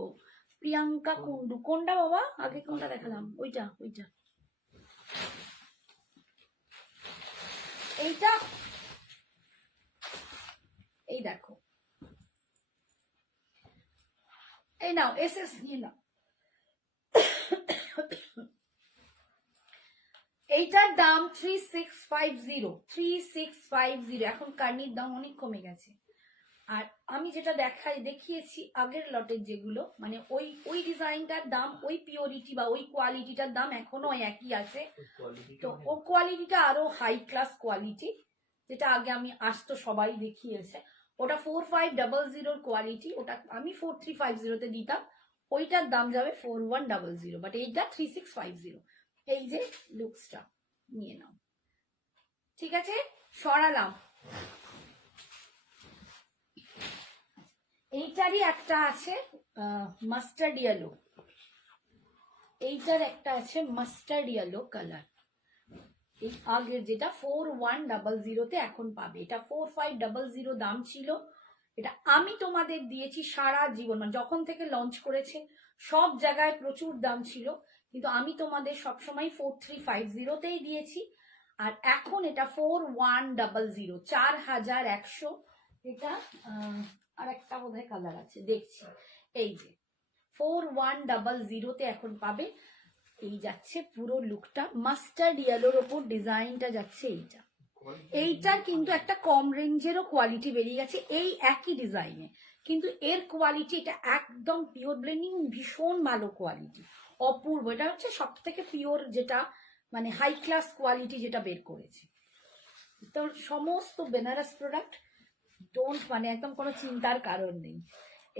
প্রিয়াঙ্কা কুন্ডু, কোনটা বাবা? আগে কোনটা দেখালাম? ওইটা, ওইটা, এইটা, এই দেখো, এই নাও এসএস নিয়ে নাও। এইটার দাম 3650, 3650, এখন কার্নির দাম অনেক কমে গেছে। আর আমি যেটা দেখিয়েছি আগের লটের যেগুলো, মানে ওই ডিজাইনটার দাম, ওই পিওরিটি বা ওই কোয়ালিটিটার দাম এখনো একই আছে, তো ও কোয়ালিটিটা আরো হাই ক্লাস কোয়ালিটি, যেটা আগে আমি আসতো সবাই দেখিয়েছে, ওটা 4500 কোয়ালিটি, ওটা আমি 4350-তে দিতাম, ওইটার দাম যাবে 4100, বাট এইটা 3650। এই যে লুকসটা নিয়ে নাও, ঠিক আছে, সরালাম। এইটারই একটা আছে মাস্টার্ড ইয়েলো, এইটার একটা আছে মাস্টার্ড ইয়েলো কালার, এই আগের যেটা 4100-তে এখন পাবে, এটা 4500 দাম ছিল, এটা আমি তোমাদের দিয়েছি সারা জীবন, মানে যখন থেকে লঞ্চ করেছে সব জায়গায় প্রচুর দাম ছিল, কিন্তু আমি তোমাদের সবসময় 4350তেই দিয়েছি। আর এখন এটা 4100, 4100। এটা আর একটা বোধহয় কালার আছে দেখছি, এই যে 4100তে এখন পাবে। এই যাচ্ছে পুরো লুকটা, মাস্টার্ড ইয়েলোর ওপর ডিজাইনটা যাচ্ছে। এইটার কিন্তু একটা কম রেঞ্জেরও কোয়ালিটি বেরিয়ে গেছে এই একই ডিজাইনে, কিন্তু এর কোয়ালিটি এটা একদম পিওর ব্লেন্ডিং, ভীষণ ভালো কোয়ালিটি, অপূর্ব। এটা হচ্ছে সব থেকে পিওর, যেটা মানে হাই ক্লাস কোয়ালিটি যেটা বের করেছে। তো সমস্ত বেনারস প্রোডাক্ট ডোন্ট, মানে একদম কোনো চিন্তার কারণ নেই।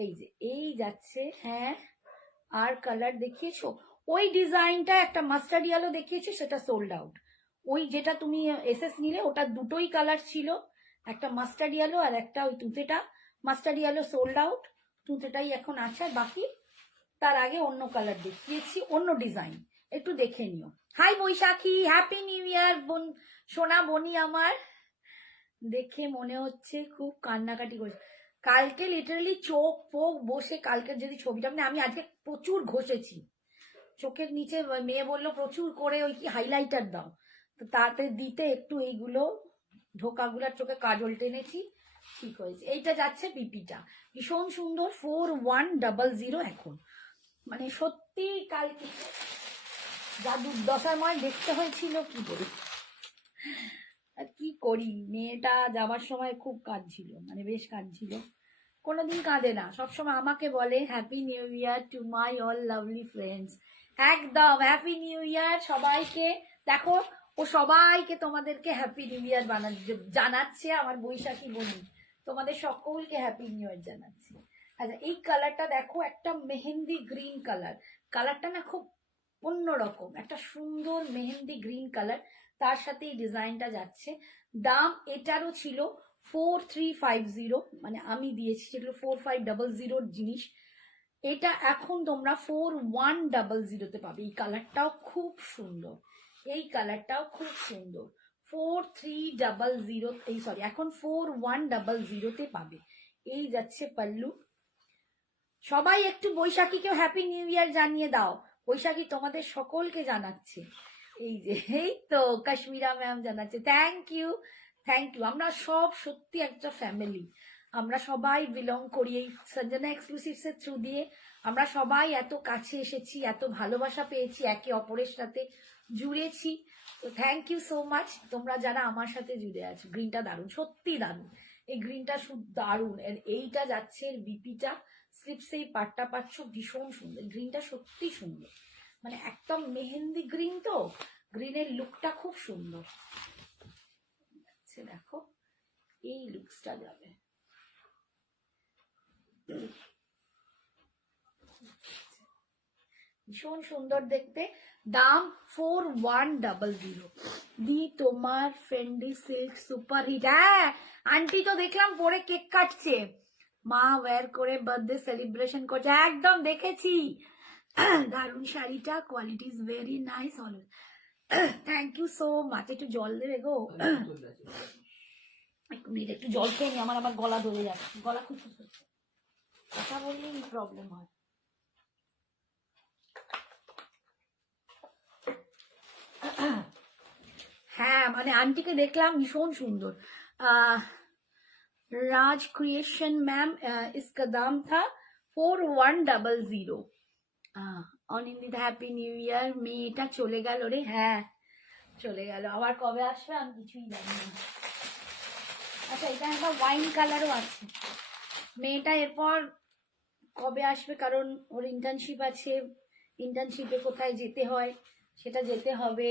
এই যে এই যাচ্ছে, হ্যাঁ আর কালার দেখিয়েছো, ওই ডিজাইনটা একটা মাস্টার্ড ইয়েলো দেখিয়েছি, সেটা সোল্ড আউট। ওই যেটা তুমি এসএস নিলে ওটা দুটোই কালার ছিল, একটা মাস্টার্ড ইয়েলো আর একটা ওই তুঁতেটা। মাস্টার্ড ইয়েলো সোল্ড আউট, তুঁতেটাই এখন আছে, বাকি তার আগে অন্য কালার দেখিয়েছি, অন্য ডিজাইন, একটু দেখে নিও। হাই বৈশাখী, হ্যাপি নিউ ইয়ার বোন, সোনা বনি আমার। দেখে মনে হচ্ছে খুব কান্নাকাটি করছে কালকে, লিটারালি চোখ পোক বসে কালকের যদি ছবিটা, মানে আমি আজকে প্রচুর ঘষেছি চোখের নিচে, মেয়ে বললো প্রচুর করে ওই কি হাইলাইটার দাও, তো তাতে দিতে একটু এইগুলো ঢোকাগুলার চোখে কাজল টেনেছি, ঠিক হয়েছে। এইটা যাচ্ছে বিপিটা, ভীষণ সুন্দর, 4100 এখন। মানে সত্যি কালকে যা দুর্দশাময় দেখতে হয়েছিল, কি করি আর কি করি, মেয়েটা যাবার সময় খুব কাঁদছিল, মানে বেশ কাঁদছিল, কোনোদিন কাঁদে না, সবসময় আমাকে বলে happy new year to my all lovely friends. একদম হ্যাপি নিউ ইয়ার সবাইকে। দেখো ও সবাইকে তোমাদেরকে হ্যাপি নিউ ইয়ার জানাচ্ছে, আমার বৈশাখী বনি তোমাদের সকলকে হ্যাপি নিউ ইয়ার জানাচ্ছি। আচ্ছা এই কালারটা দেখো, একটা মেহেন্দি গ্রিন কালার, কালারটা না খুব অন্যরকম, একটা সুন্দর মেহেন্দি গ্রিন কালার, তার সাথে এই ডিজাইনটা যাচ্ছে। দাম এটারও ছিল 4350, মানে আমি দিয়েছি যেগুলো 4500 জিনিস, এটা এখন তোমরা 4100তে পাবে। এই কালারটাও খুব সুন্দর, এই কালারটাও খুব সুন্দর, 4300, এই সরি এখন 4100তে পাবে। এই যাচ্ছে পাল্লু। সবাই একটু বৈশাখীকেও হ্যাপি নিউ ইয়ার জানিয়ে দাও, বৈশাখী তোমাদের সকলকে জানাচ্ছে। এই যে এই তো কাশ্মীরা ম্যাম জানাচ্ছে, থ্যাংক ইউ থ্যাংক ইউ। আমরা সব সত্যি একটা ফ্যামিলি, আমরা সবাই বিলং করি এই সঞ্জনা এক্সক্লুসিভস এর থ্রু দিয়ে, আমরা সবাই এত কাছে এসেছি, এত ভালোবাসা পেয়েছি, একে অপরের সাথে জুড়েছি। তো থ্যাংক ইউ সো মাচ তোমরা যারা আমার সাথে জুড়ে আছো। গ্রিনটা দারুণ, সত্যি দারুণ, এই গ্রিনটা দারুণ। এইটা যাচ্ছে বিপিটা, স্লিপসে এই পাটটা পাচ্ছ, ভীষণ সুন্দর, গ্রিনটা সত্যি সুন্দর, মানে একদম মেহেন্দি গ্রিন, তো গ্রিনের লুকটা খুব সুন্দর। দেখো এই লুকসটা যাবে, ভীষণ সুন্দর দেখতে। দাম 4100। দি তোমার ফ্রেন্ডি সিল্ক সুপার হিট। হ্যাঁ আন্টি তো দেখলাম পরে কেক কাটছে, মা ওয়্যার করে বার্থডে সেলিব্রেশন করছে, একদম দেখেছি। দারুণ শাড়িটা, quality is very nice always. Thank you so much. একটু জল দেবে গো, একটু জল খেয়ে নি, আমার আবার গলা ধরে যাচ্ছে, গলা খুব কথা বললেই প্রবলেম হয়। হ্যাঁ মানে আন্টিকে দেখলাম, ভীষণ সুন্দর। রাজ ক্রিয়েশন ম্যাম, इसका दाम था 4100। অনিন্দিতা হ্যাপি নিউ ইয়ার। মেয়েটা চলে গেল রে, হ্যাঁ চলে গেল, আবার কবে আসবে আমি কিছুই জানি না। আচ্ছা এটা একটা ওয়াইন কালারও আছে, মেয়েটা এরপর কবে আসবে, কারণ ওর ইন্টার্নশিপ আছে, ইন্টার্নশিপে কোথায় যেতে হয় সেটা যেতে হবে।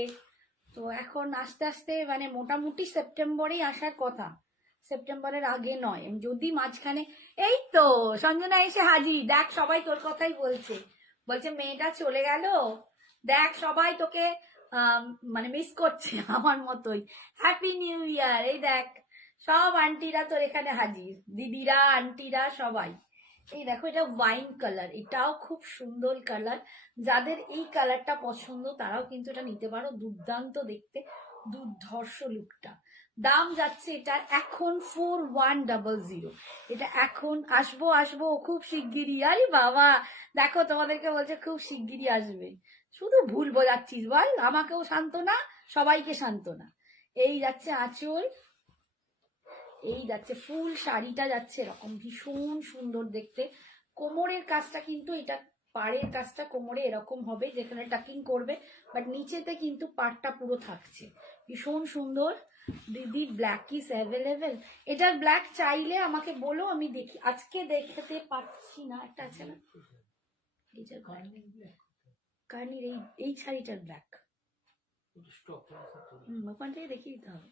তো এখন আস্তে আস্তে মানে মোটামুটি সেপ্টেম্বরেই আসার কথা, সেপ্টেম্বরের আগে নয়। যদি মাঝখানে, এই তো সঞ্জনা এসে হাজির, দেখ সবাই তোর কথাই বলছে, বলছে মেয়েটা চলে গেল, দেখ সবাই তোকে মানে মিস করছে আমার মতোই। Happy new year. এই দেখ সব আন্টিরা তোর এখানে হাজির, দিদিরা আন্টিরা সবাই। এই দেখো এটা ওয়াইন কালার, এটাও খুব সুন্দর কালার, যাদের এই কালারটা পছন্দ তারাও কিন্তু এটা নিতে পারো, দুর্দান্ত দেখতে, দুর্ধর্ষ লুকটা। দাম যাচ্ছে এটা এখন 4100। এটা এখন আসবো খুব শিগগিরই। আরে বাবা দেখো তোমাদেরকে বলছে খুব শিগগিরই আসবে, শুধু ভুল বোঝাচ্ছিস বল, আমাকেও সান্ত্বনা সবাইকে সান্ত্বনা। এই যাচ্ছে আঁচল, এই যাচ্ছে ফুল শাড়িটা যাচ্ছে এরকম ভীষণ সুন্দর দেখতে। কোমরের কাজটা কিন্তু এটা পাড়ের কাজটা কোমরে এরকম হবে যেখানে টাকিং করবে, বাট নিচেতে কিন্তু পাড়টা পুরো থাকছে, ভীষণ সুন্দর। দিদি ব্ল্যাক ইজ অ্যাভেলেবেল, এটার ব্ল্যাক চাইলে আমাকে বলো, আমি দেখি, আজকে দেখতে পাচ্ছি না, একটা আছে না এইটার কার্নির, এই শাড়িটার ব্ল্যাক, ওখান থেকে দেখিয়ে দিতে হবে।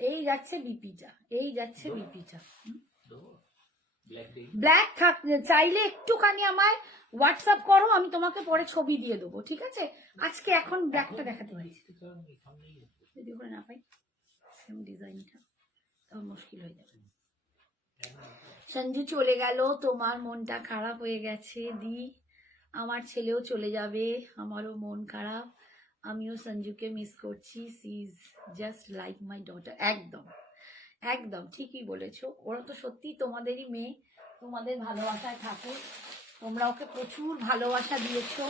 এই যাচ্ছে বিপিটা, এই যাচ্ছে বিপিটা, ব্ল্যাক থাক চাইলে একটুখানি আমায় হোয়াটসঅ্যাপ করো, আমি তোমাকে পরে ছবি দিয়ে দেবো, ঠিক আছে? আজকে এখন ব্ল্যাকটা দেখাতে পারি, যদি ওখানে না পাই সেম ডিজাইনটা তখন মুশকিল হয়ে যাবে। সঞ্জু চলে গেল, তোমার মনটা খারাপ হয়ে গেছে দি, আমার ছেলেও চলে যাবে, আমারও মন খারাপ, আমিও সঞ্জুকে মিস করছি, she is just like my daughter. একদম একদম ঠিকই বলেছো, ওরা তো সত্যি তোমাদেরই মেয়ে, তোমাদের ভালোবাসায় থাকে, তোমরা ওকে প্রচুর ভালোবাসা দিয়েছো,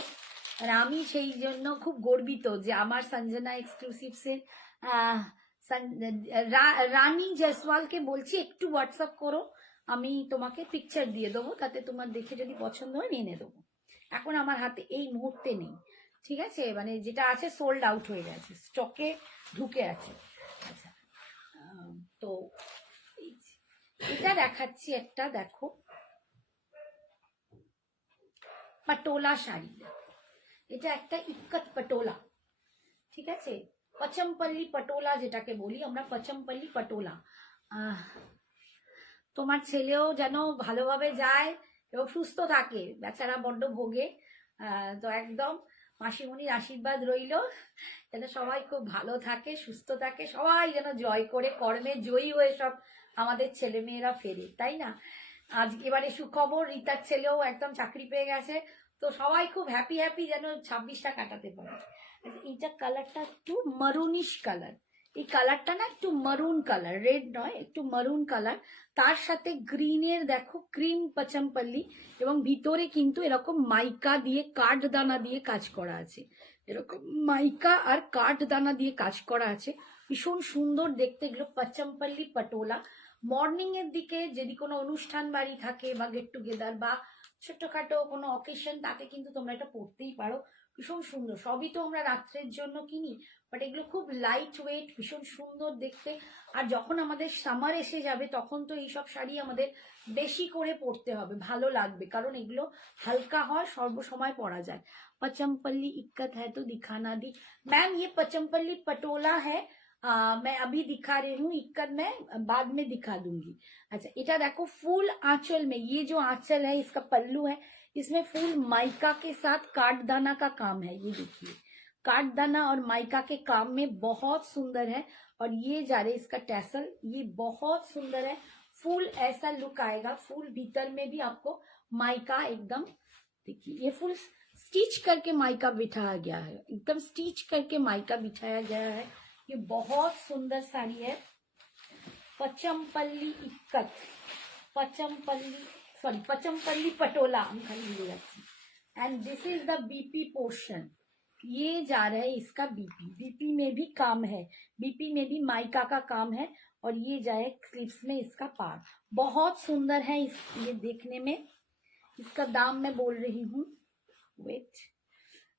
আর আমি সেই জন্য খুব গর্বিত যে আমার সঞ্জনা এক্সক্লুসিভসের রানী জয়সওয়ালকে বলছি একটু হোয়াটসঅ্যাপ করো, আমি তোমাকে পিকচার দিয়ে দেবো, তাতে তোমার দেখে যদি পছন্দ হয় নিয়ে দেবো। এখন আমার হাতে এই মুহূর্তে নেই, ঠিক আছে, মানে যেটা আছে সোল্ড আউট হয়ে গেছে, স্টকে ঢুকে আছে। আচ্ছা তো এটা দেখাচ্ছি একটা, দেখো পাটোলা শাড়ি, এটা একটা ইক্কত পাটোলা, ঠিক আছে, পচমপল্লি পাটোলা যেটাকে বলি আমরা, পচমপল্লি পাটোলা। তোমার ছেলেও যেন ভালোভাবে যায় এবং সুস্থ থাকে, বেচারা বড্ড ভোগে, তো একদম মাসিমণির আশীর্বাদ রইল যেন সবাই খুব ভালো থাকে, সুস্থ থাকে, সবাই যেন জয় করে কর্মে জয়ী হয়ে সব আমাদের ছেলে মেয়েরা ফেরে, তাই না? আজ এবারে সুখবর, রীতার ছেলেও একদম চাকরি পেয়ে গেছে, তো সবাই খুব হ্যাপি হ্যাপি যেন 26টা কাটাতে পারে। এইটা কালারটা একটু মারুনিশ কালার, এই কালারটা না একটু মারুন কালার, রেড নয়, একটু মারুন কালার, তার সাথে গ্রিনের দেখো ক্রিম পচমপল্লি, এবং ভিতরে কিন্তু এরকম মাইকা দিয়ে কাঠদানা দিয়ে কাজ করা আছে, এরকম মাইকা আর কাঠদানা দিয়ে কাজ করা আছে, ভীষণ সুন্দর দেখতে এগুলো পচমপল্লি পটোলা। মর্নিং এর দিকে যদি কোনো অনুষ্ঠান বাড়ি থাকে বা গেট টুগেদার বা ছোট্টখাটো কোনো অকেশন, তাতে কিন্তু তোমরা এটা পরতেই পারো, ভীষণ সুন্দর। সবই তো আমরা রাত্রের জন্য কিনি, বাট এগুলো খুব লাইট ওয়েট, ভীষণ সুন্দর দেখতে। আর যখন আমাদের সামার এসে যাবে তখন তো এইসব শাড়ি আমাদের বেশি করে পরতে হবে, ভালো লাগবে, কারণ এগুলো হালকা হয়, সর্বসময় পরা যায়। पचमपल्ली इक्कत है तो दिखाना दी। मैम ये पचमपल्ली पटोला है, मैं अभी दिखा रही हूँ, इक्कत मैं बाद में दिखा दूंगी। अच्छा इटा देखो फुल आंचल में, ये जो आंचल है इसका पल्लू है, इसमें फुल माइका के साथ काठदाना का काम है, ये देखिए काठदाना और माइका के काम में बहुत सुंदर है। और ये जा रहे इसका टैसल, ये बहुत सुंदर है, फुल ऐसा लुक आएगा, फुल भीतर में भी आपको माइका एकदम, देखिए ये फुल स्टिच करके माइका बिठाया गया है, एकदम स्टिच करके माइका बिठाया गया है, ये बहुत सुंदर साड़ी है। पचमपल्ली इक्कत, पचमपल्ली सॉरी पचमपल्ली पटोला हम खाली ले जाते हैं। And this is the BP portion, ये जा रहा है इसका बीपी, बीपी में भी काम है, बीपी में भी माइका का काम है, और ये जाए स्लीव्स में इसका पार, बहुत सुंदर है ये देखने में। इसका दाम मैं बोल रही हूँ, वेट,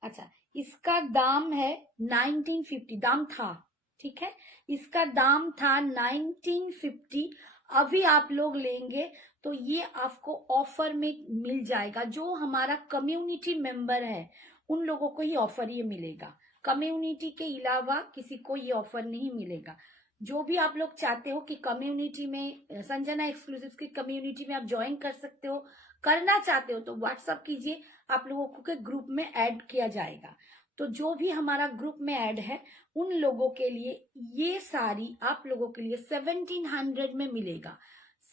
अच्छा इसका दाम है 1950, दाम था, ठीक है, इसका दाम था 1950, अभी आप लोग लेंगे तो ये आपको ऑफर में मिल जाएगा। जो हमारा कम्युनिटी मेंबर है उन लोगों को ही ऑफर ये मिलेगा, कम्युनिटी के अलावा किसी को ये ऑफर नहीं मिलेगा। जो भी आप लोग चाहते हो कि कम्युनिटी में, संजना एक्सक्लूसिव की कम्युनिटी में आप ज्वाइन कर सकते हो, करना चाहते हो तो व्हाट्सअप कीजिए, आप लोगों को के ग्रुप में ऐड किया जाएगा। तो जो भी हमारा ग्रुप में ऐड है उन लोगों के लिए ये साड़ी आप लोगों के लिए 1700 में मिलेगा,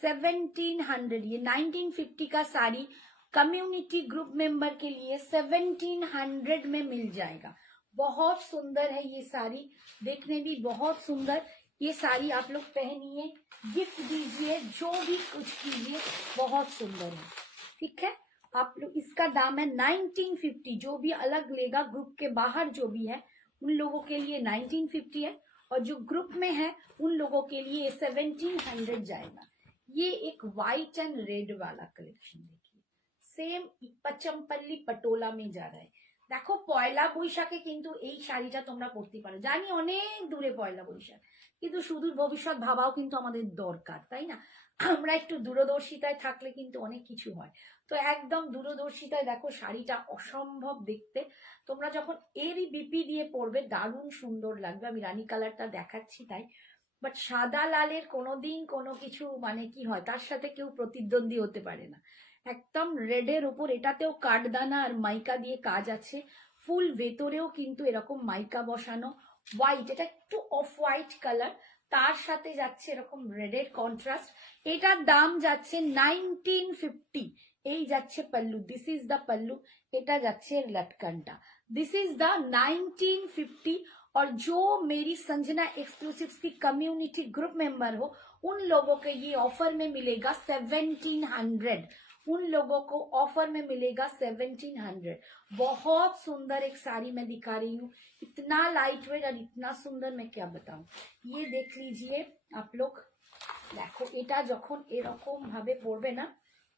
1700, ये 1950 का साड़ी कम्युनिटी ग्रुप मेंबर के लिए 1700 में मिल जाएगा। बहुत सुंदर है ये साड़ी, देखने भी बहुत सुंदर, ये साड़ी आप लोग पहनिए, गिफ्ट दीजिए, जो भी कुछ कीजिए, बहुत सुंदर है। ठीक है, आप लोग, इसका दाम है 1950। जो भी अलग लेगा ग्रुप के बाहर जो भी है उन लोगों के लिए 1950 है, और जो ग्रुप में है उन लोगों के लिए 1700 जाएगा। ये एक व्हाइट एंड रेड वाला कलेक्शन देखिए, सेम पचमपल्ली पटोला में जा रहा है। দেখো পয়লা বৈশাখে কিন্তু এই শাড়িটা তোমরা পরতে পারো, জানি অনেক দূরে পয়লা বৈশাখ, কিন্তু সুদূর ভবিষ্যৎ ভাবাও কিন্তু আমাদের দরকার, তাই না? আমরা একটু দূরদর্শিতায় থাকলে কিন্তু অনেক কিছু হয়। তো একদম দূরদর্শিতায় দেখো শাড়িটা অসম্ভব দেখতে। তোমরা যখন এরই বিপি দিয়ে পরবে দারুণ সুন্দর লাগবে। আমি রানী কালারটা দেখাচ্ছি তাই, বাট সাদা লালের কোনোদিন কোনো কিছু মানে কি হয়, তার সাথে কেউ প্রতিদ্বন্দ্বী হতে পারে না। একদম রেডের ওপর এটাতেও কাঠদানা আর মাইকা দিয়ে কাজ আছে, ফুল ভেতরেও কিন্তু এরকম মাইকা বসানো, হোয়াইট, এটা একটু অফ হোয়াইট কালার, তার সাথে যাচ্ছে এরকম রেডের কন্ট্রাস্ট। এটার দাম যাচ্ছে 1950। এই যাচ্ছে pallu, this is the pallu, এটা যাচ্ছে লটকনটা, दिस इज द 1950। और जो मेरी संजना एक्सक्लूसिव्स की कम्युनिटी ग्रुप मेंबर हो उन लोगों के ये ऑफर में मिलेगा 1700। उन लोगों को ऑफर में मिलेगा 1700। बहुत सुंदर एक साड़ी मैं दिखा रही हूँ, इतना लाइट वेट और इतना सुंदर, मैं क्या बताऊं। ये देख लीजिए आप लोग, देखो এটা যখন এরকম ভাবে পরবে না,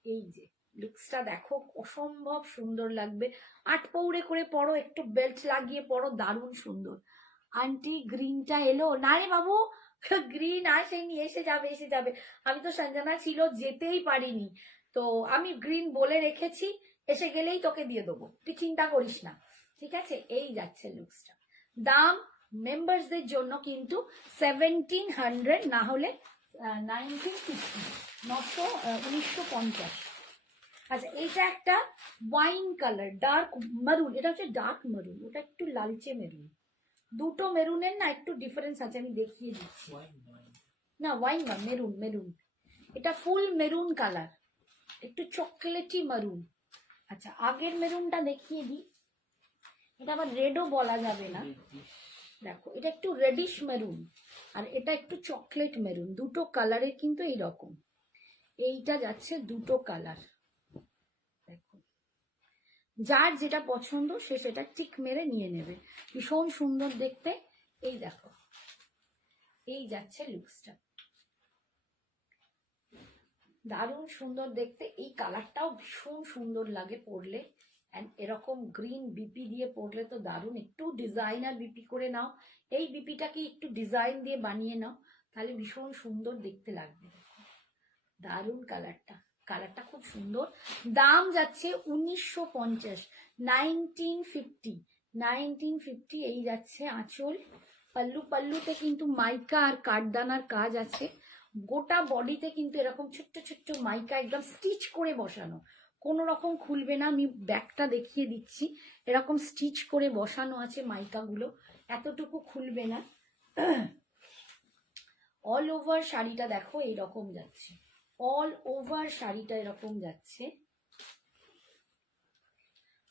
এই যে লুকসটা দেখো অসম্ভব সুন্দর লাগবে। 8 পৌড়ে করে পরো, একটু বেল্ট লাগিয়ে পরো, দারুণ সুন্দর। আন্টি গ্রিনটা এলো না রে বাবু, গ্রিন আসেনি, এসে যাবে এসে যাবে। আমি তো সঞ্জনা ছিল যেতেই পারিনি, তো আমি গ্রিন বলে রেখেছি, এসে গেলেই তোকে দিয়ে দেবো, তুই চিন্তা করিস না, ঠিক আছে? এই যাচ্ছে লুকসটা। দাম মেম্বারসদের জন্য কিন্তু 1700, না হলে 1950, 1950। আচ্ছা, এইটা একটা ওয়াইন কালার, ডার্ক মেরুন, এটা হচ্ছে ডার্ক মেরুন, ওটা একটু লালচে মেরুন, দুটো মেরুনের না একটু ডিফারেন্স আছে, আমি দেখিয়ে দিচ্ছি। না ওয়াইন না, মেরুন, মেরুন, এটা ফুল মেরুন কালার, একটু চকলেটি মেরুন। আচ্ছা, আগের মেরুনটা দেখিয়ে দিই, এটা আবার রেডও বলা যাবে না, দেখো এটা একটু রেডিশ মেরুন আর এটা একটু চকলেট মেরুন, দুটো কালারের কিন্তু এইরকম। এইটা যাচ্ছে দুটো কালার, দেখো যার যেটা পছন্দ সে সেটা টিক মেরে নিয়ে নেবে, ভীষণ সুন্দর দেখতে। এই দেখো, এই যাচ্ছে লুকসটা, দারুণ সুন্দর দেখতে। এই কালারটাও ভীষণ সুন্দর লাগে পরলে, এন্ড এরকম গ্রিন বিপি দিয়ে পরলে তো দারুণ। একটু ডিজাইনার বিপি করে নাও, এই বিপিটাকে একটু ডিজাইন দিয়ে বানিয়ে নাও, তাহলে ভীষণ সুন্দর দেখতে লাগবে। দারুণ কালারটা, কালারটা খুব সুন্দর। দাম যাচ্ছে 1950, 1950, 1950। এই যাচ্ছে আঁচল, পাল্লু, পাল্লুতে কিন্তু মাইকা আর কাঠদানার কাজ আছে, গোটা বডিতে কিন্তু এরকম ছোট্ট ছোট্ট মাইকা একদম স্টিচ করে বসানো, কোনো রকম খুলবে না। আমি ব্যাকটা দেখিয়ে দিচ্ছি, এরকম স্টিচ করে বসানো আছে মাইকাগুলো, এতটুকু খুলবে না। অল ওভার শাড়িটা দেখো এইরকম যাচ্ছে, অল ওভার শাড়িটা এরকম যাচ্ছে।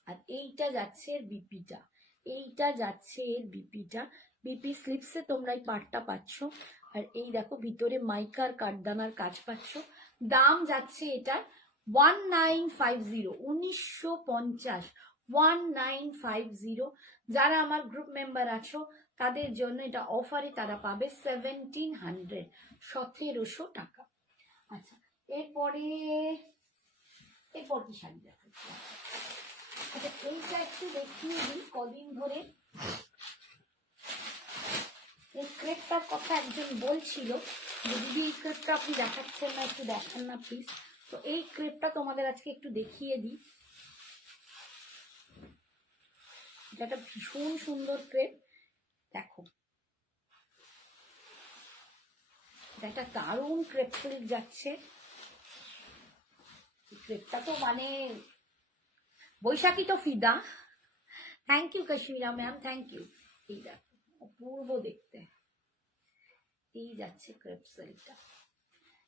আর এইটা যাচ্ছে এর বিপিটা, এইটা যাচ্ছে এর বিপিটা, বিপি স্লিপসে তোমরা এই পাটটা পাচ্ছ, আর এই দেখো ভিতরে মাইকার কাঠদানার কাজ পাচ্ছ। দাম যাচ্ছে এটা 1950, 1950, 1950। যারা আমার গ্রুপ মেম্বার আছো তাদের জন্য এটা অফারে তারা পাবে 1700, 1700 টাকা। আচ্ছা, এরপরে এরপর কি শাড়ি দেখাচ্ছি। আচ্ছা, এইটা একটু দেখিয়ে দিই, কদিন ধরে এই ক্রেপটার কথা একজন বলছিল যে দিদি এই ক্রেপটা আপনি দেখাচ্ছেন না, একটু দেখান না প্লিজ। তো এই ক্রেপটা তোমাদের আজকে একটু দেখিয়ে দিই। এটা একটা ভীষণ সুন্দর ক্রেপ, দেখো এটা একটা দারুণ ক্রেপ সিল্ক যাচ্ছে। ক্রেপটা তো মানে বৈশাখী তো ফিদা। Thank you Kashmira ma'am, thank you. এই দেখো অপূর্ব দেখতে, এই যাচ্ছে ক্রেপ সিল্কটা,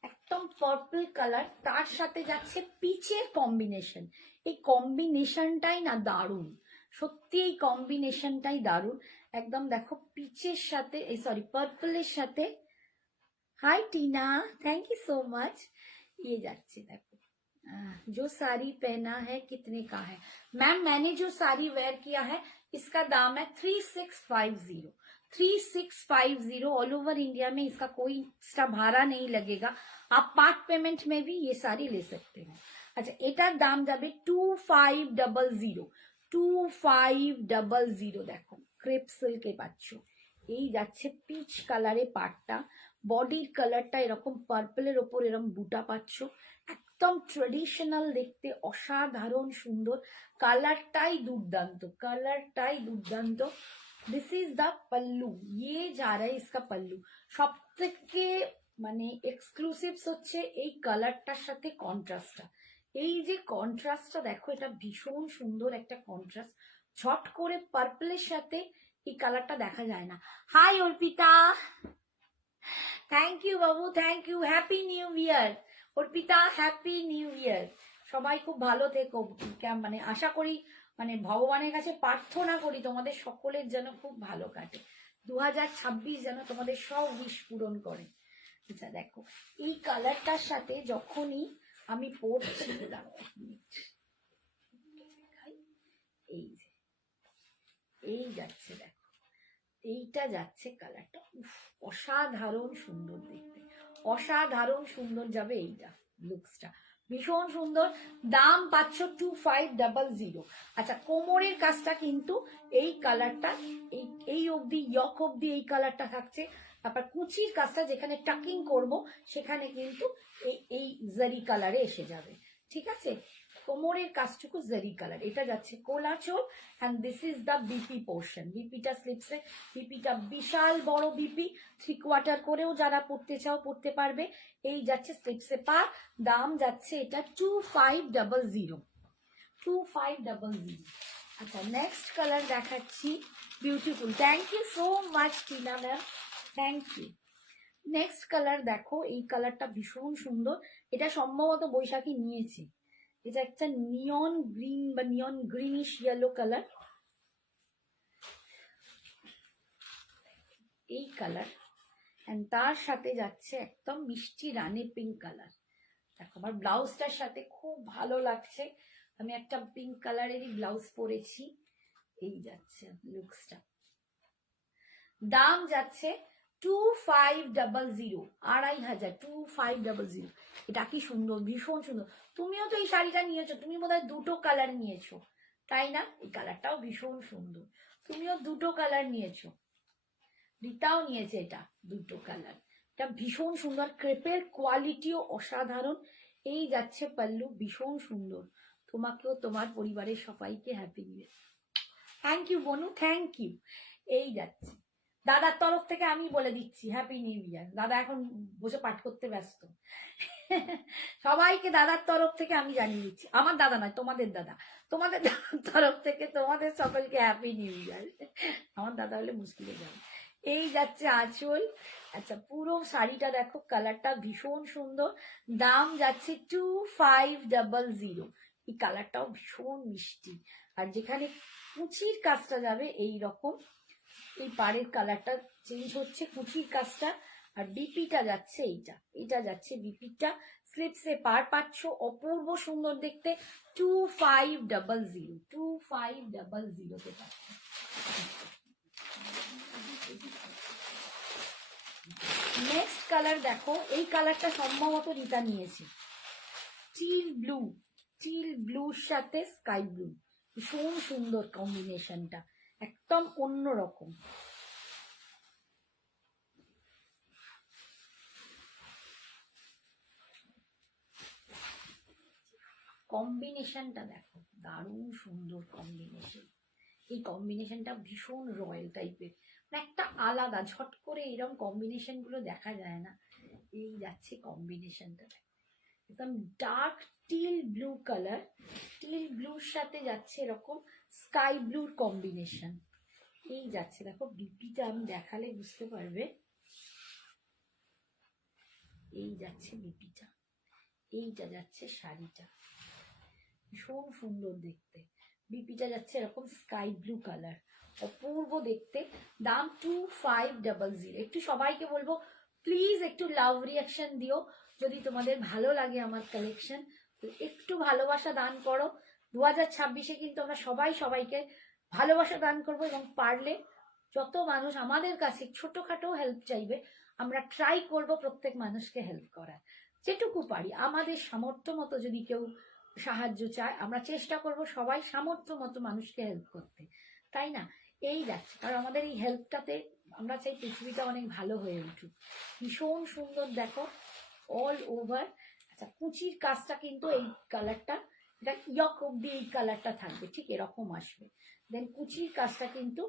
একদম পার্পল কালার, তার সাথে যাচ্ছে পিচের কম্বিনেশন। এই কম্বিনেশনটাই না দারুণ, সত্যি এই কম্বিনেশনটাই দারুণ। একদম দেখো পিচের সাথে, এই সরি পার্পলের সাথে हाय टीना, थैंक यू सो मच। ये जाच्छे देखो, जो साड़ी पहना है कितने का है? मैम मैंने जो साड़ी वेयर किया है इसका दाम है 3650। 3650 ऑल ओवर इंडिया में, इसका कोई एक्स्ट्रा भाड़ा नहीं लगेगा। आप पार्ट पेमेंट में भी ये साड़ी ले सकते हैं। अच्छा, एटार दाम जाबे 2500। 2500 देखो ক্রেপ সিল্কে পাচ্ছ। এই যাচ্ছে পিচ কালারে পাটটা, বডির কালারটা এরকম পার্পলের ওপর এরকম বুটা পাচ্ছ, একদম ট্রেডিশনাল দেখতে, অসাধারণ সুন্দর, কালারটাই দুর্দান্ত, কালারটাই দুর্দান্ত। দিস ইজ দ্য পল্লু, ইয়ে যা রা ইসকা পল্লু। সব থেকে মানে এক্সক্লুসিভস হচ্ছে এই কালারটার সাথে কন্ট্রাস্টটা। এই যে কন্ট্রাস্টটা দেখো, এটা ভীষণ সুন্দর একটা কন্ট্রাস্ট, ঝট করে পার্পলের সাথে এই কালারটা দেখা যায় না। হাই অর্পিতা, থ্যাংক ইউ বাবু, thank you, happy new year Arpita, happy new year. সবাই খুব ভালো থেকো, মানে আশা করি, মানে ভগবানের কাছে প্রার্থনা করি তোমাদের সকলের যেন খুব ভালো কাটে, 2026 যেন তোমাদের সব উইশ পূরণ করে। আচ্ছা দেখো, এই কালারটার সাথে যখনই আমি পরছি, এই যে এই যাচ্ছে দেখো, এইটা যাচ্ছে কালারটা, অসাধারণ সুন্দর দেখতে, অসাধারণ সুন্দর যাবে এইটা, লুকসটা ভীষণ সুন্দর। দাম পাচ্ছ 2500। আচ্ছা, কোমরের কাজটা কিন্তু এই কালারটা, এই অবধি, ইয়ক অবধি এই কালারটা থাকছে। তারপর কুচির কাজটা যেখানে টাকিং করব সেখানে কিন্তু এই জারি কালারে এসে যাবে, ঠিক আছে? কোমরের কাজটুকু জারি কালার, এটা যাচ্ছে কোলাচল। And this is the BP portion, বিপিটা স্লিপসে, বিপিটা বিশাল বড় বিপি, 3/4 করেও যারা পড়তে চাও পড়তে পারবে। এই যাচ্ছে স্লিপসে পা, দাম যাচ্ছে এটা 2500। 2500। আচ্ছা, নেক্সট কালার দেখাচ্ছি, beautiful, thank you so much Tina ma'am, thank you. Next colour দেখো, এই কালারটা ভীষণ সুন্দর, এটা সম্ভবত বৈশাখী নিয়েছে। এটা একটা নিয়ন গ্রিন বা নিয়ন গ্রিনিশ ইয়েলো কালার, এই কালার। এন্ড তার সাথে যাচ্ছে একদম মিষ্টি রানী পিঙ্ক কালার। দেখো আমার ব্লাউজটার সাথে খুব ভালো লাগছে, আমি একটা পিঙ্ক কালারেরই ব্লাউজ পরেছি। এই যাচ্ছে লুকসটা, দাম যাচ্ছে 2500, 2500, 2500। এটা কি সুন্দর, ভীষণ সুন্দর। তুমিও তো এই শাড়িটা নিয়েছো, তুমি বোধহয় দুটো কালার নিয়েছো, তাই না? এই কালারটাও ভীষণ সুন্দর, তুমিও দুটো কালার নিয়েছো, রিতাও নিয়েছে এটা, দুটো কালার। এটা ভীষণ সুন্দর, ক্রেপের কোয়ালিটিও অসাধারণ। এই যাচ্ছে পাল্লু, ভীষণ সুন্দর। তোমাকেও তোমার পরিবারের সবাইকে happy new year. Thank you বনু, থ্যাংক ইউ। এই যাচ্ছে, দাদার তরফ থেকে আমি বলে দিচ্ছি হ্যাপি নিউ ইয়ার। দাদা এখন বসে পাঠ করতে ব্যস্ত। সবাইকে দাদার তরফ থেকে আমি জানিয়ে দিচ্ছি, আমার দাদা নয়, তোমাদের দাদা, তোমাদের দাদার তরফ থেকে তোমাদের সকলকে হ্যাপি নিউ ইয়ার। আমার দাদা হলে মুশকিলে যাবে। এই যাচ্ছে আঁচল। আচ্ছা, পুরো শাড়িটা দেখো, কালারটা ভীষণ সুন্দর, দাম যাচ্ছে 2500। এই কালারটাও ভীষণ মিষ্টি, আর যেখানে কুচির কাজটা যাবে এই রকম, এই পাড়ের কালারটা চেঞ্জ হচ্ছে কুচির কাজটা। আর বিপিটা যাচ্ছে এইটা, এটা যাচ্ছে বিপিটা, স্লিপসে পার পাচ্ছ, অপূর্ব সুন্দর দেখতে। 2500, 2500 পাচ্ছ। নেক্সট কালার দেখো, এই কালারটা সম্ভবত রিতা নিয়েছে, টিল ব্লু, টিল ব্লুর সাথে স্কাই ব্লু, ভীষণ সুন্দর কম্বিনেশনটা, একদম অন্যরকম। কম্বিনেশনটা দেখো, দারুণ সুন্দর কম্বিনেশন। এই কম্বিনেশনটা ভীষণ রয়্যাল টাইপের, মানে একটা আলাদা, ঝট করে এরকম কম্বিনেশন গুলো দেখা যায় না। এই যাচ্ছে কম্বিনেশনটা, একদম dark teal blue colour, teal ব্লুর সাথে যাচ্ছে এরকম স্কাই ব্লুর কম্বিনেশন। এই যাচ্ছে দেখো, বিপিটা আমি দেখালে বুঝতে পারবে। এই যাচ্ছে বিপিটা, এইটা যাচ্ছে শাড়িটা, ভীষণ সুন্দর দেখতে। বিপিটা যাচ্ছে এরকম স্কাই ব্লু কালার, অপূর্ব দেখতে। দাম 2500। একটু সবাইকে বলবো প্লিজ একটু লাভ রিয়াকশন দিও যদি তোমাদের ভালো লাগে আমার কালেকশন। একটু ভালোবাসা দান করো। 2026-এ কিন্তু আমরা সবাই সবাইকে ভালোবাসা দান করবো, এবং পারলে যত মানুষ আমাদের কাছে ছোটখাটো হেল্প চাইবে আমরা ট্রাই করব প্রত্যেক মানুষকে হেল্প করার, যেটুকু পারি। আমাদের সামর্থ্য মতো যদি কেউ সাহায্য চায় আমরা চেষ্টা করব সবাই সামর্থ্য মতো মানুষকে হেল্প করতে, তাই না? এই যাচ্ছে, কারণ আমাদের এই হেল্পটাতে আমরা চাই পৃথিবীটা অনেক ভালো হয়ে উঠুক। ভীষণ সুন্দর দেখো অল ওভার। আচ্ছা, কুচির কাজটা কিন্তু এই কালারটা, এটা ইয়ক অব্দি এই কালারটা থাকবে, ঠিক এরকম আসবে। দেন কুচির কাজটা কিন্তু